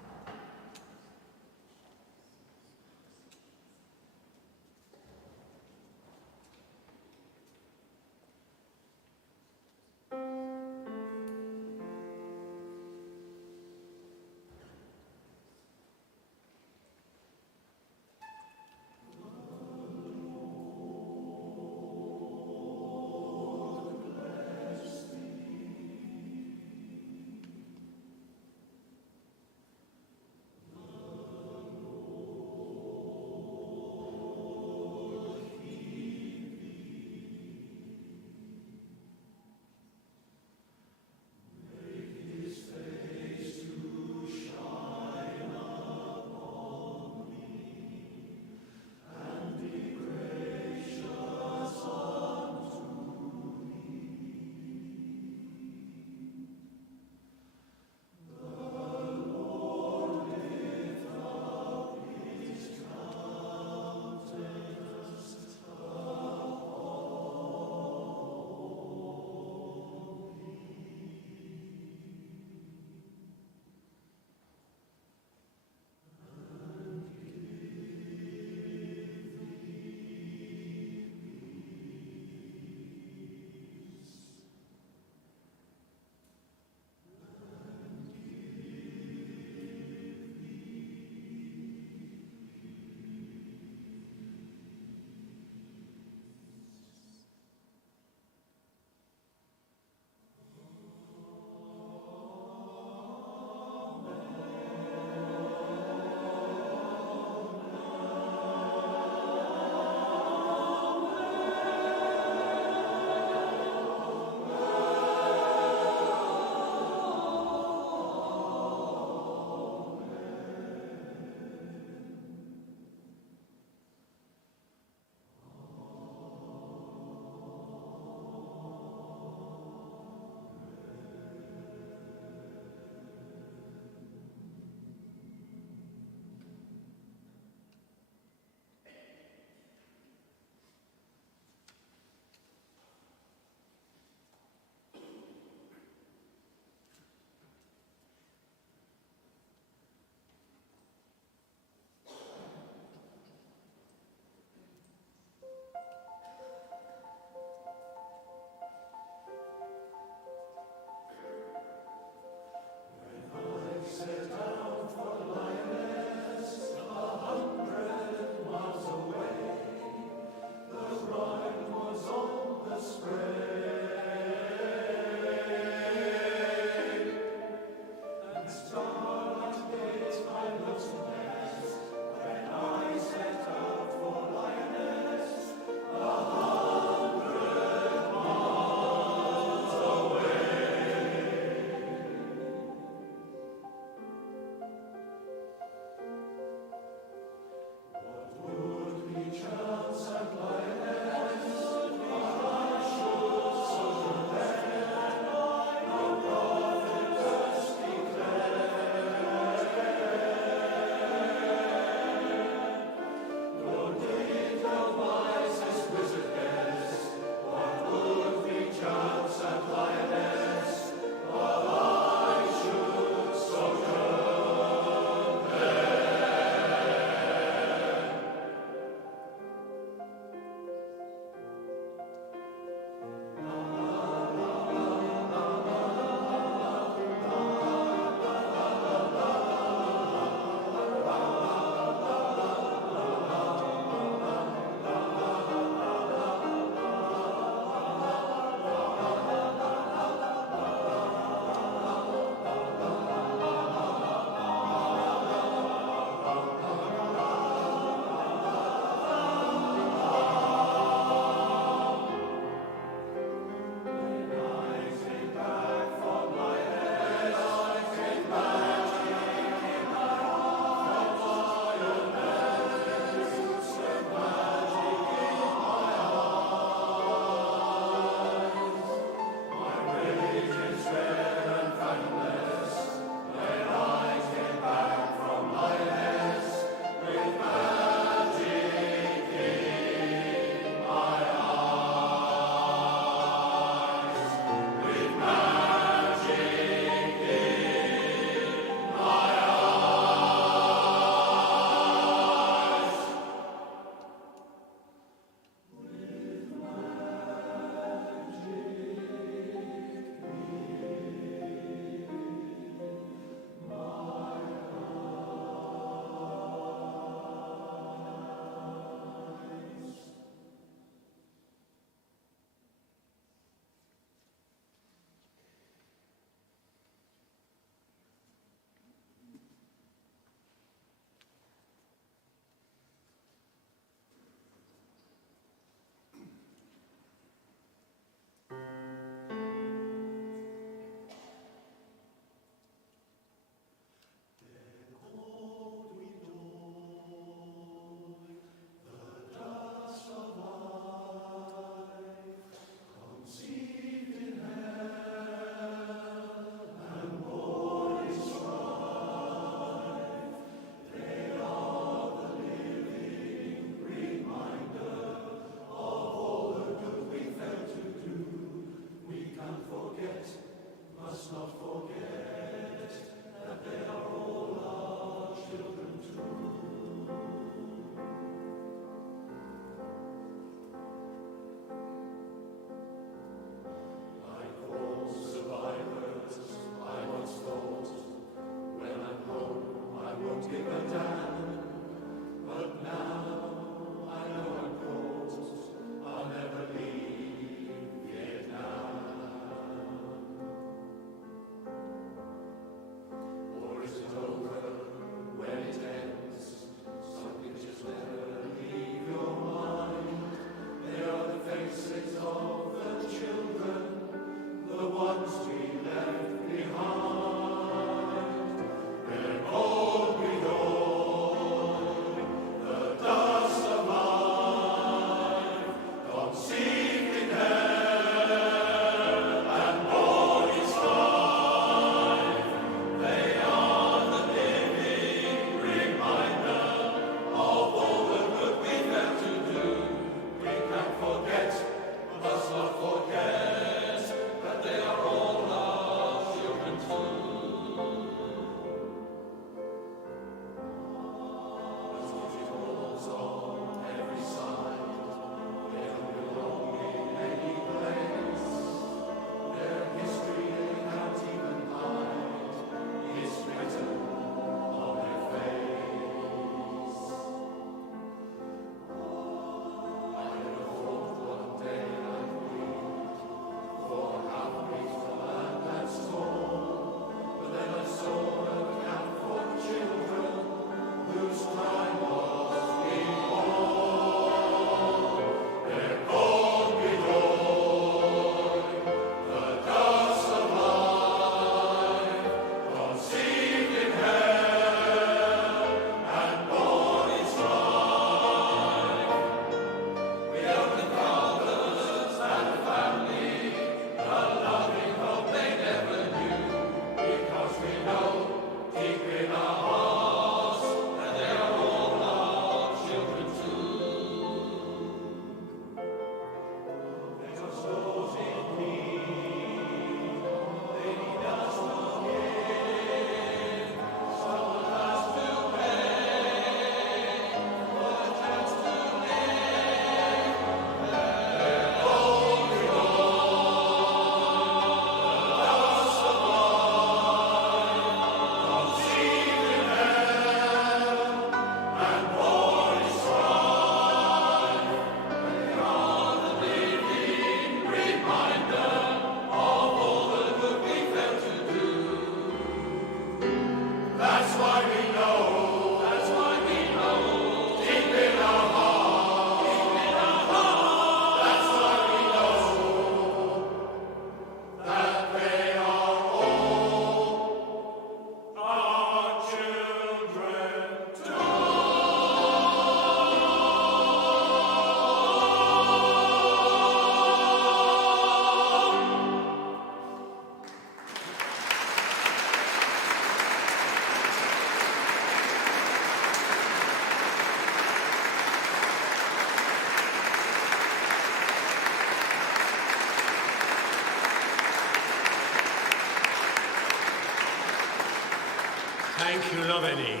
Thank you, Leni.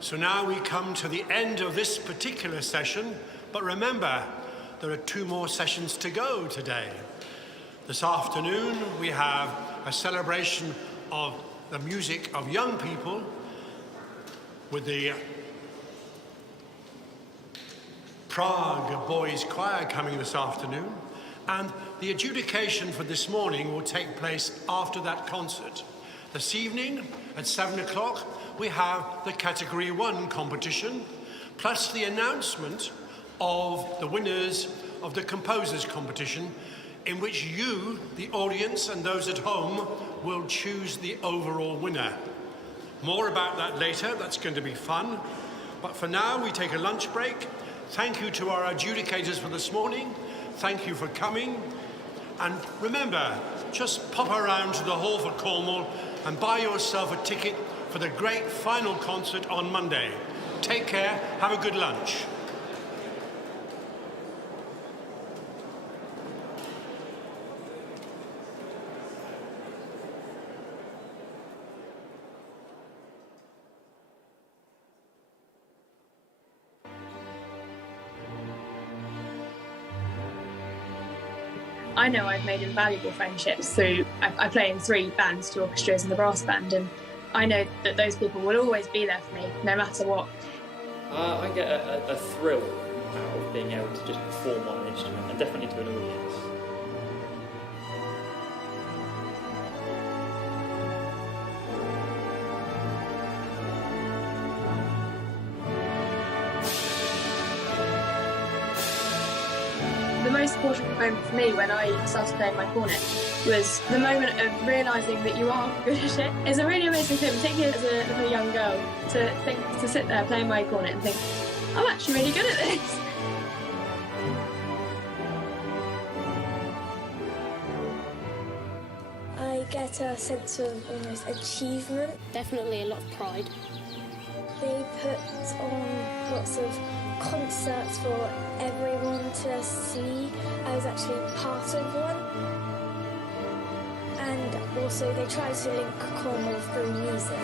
So now we come to the end of this particular session, but remember, there are 2 more sessions to go today. This afternoon, we have a celebration of the music of young people with the Prague Boys Choir coming this afternoon, and the adjudication for this morning will take place after that concert. This evening at 7 o'clock, we have the Category 1 competition, plus the announcement of the winners of the Composers competition, in which you, the audience, and those at home will choose the overall winner. More about that later, that's going to be fun. But for now, we take a lunch break. Thank you to our adjudicators for this morning. Thank you for coming. And remember, just pop around to the Hall for Cornwall and buy yourself a ticket for the great final concert on Monday. Take care, have a good lunch. I know I've made invaluable friendships through, I play in 3 bands, 2 orchestras and the brass band, and I know that those people will always be there for me, no matter what. I get a thrill out of being able to just perform on an instrument, and definitely to an audience. The most important moment for me when I started playing my cornet was the moment of realising that you are good at it. It's a really amazing thing, particularly as a young girl, to sit there playing my cornet and think, I'm actually really good at this. I get a sense of almost achievement. Definitely a lot of pride. They put on lots of concerts for everyone to see. I was actually part of one. And also they try to link Cornwall through music.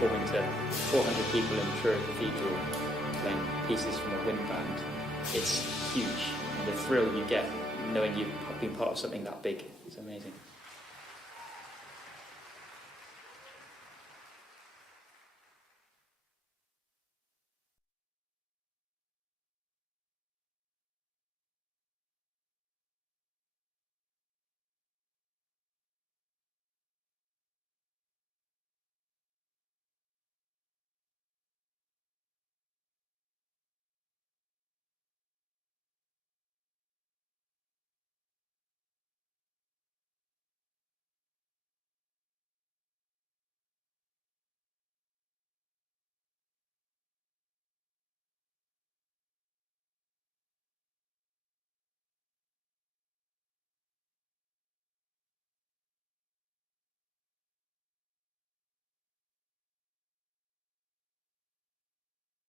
Performing to 400 people in Truro Cathedral, playing pieces from a wind band. It's huge. The thrill you get knowing you've been part of something that big is amazing.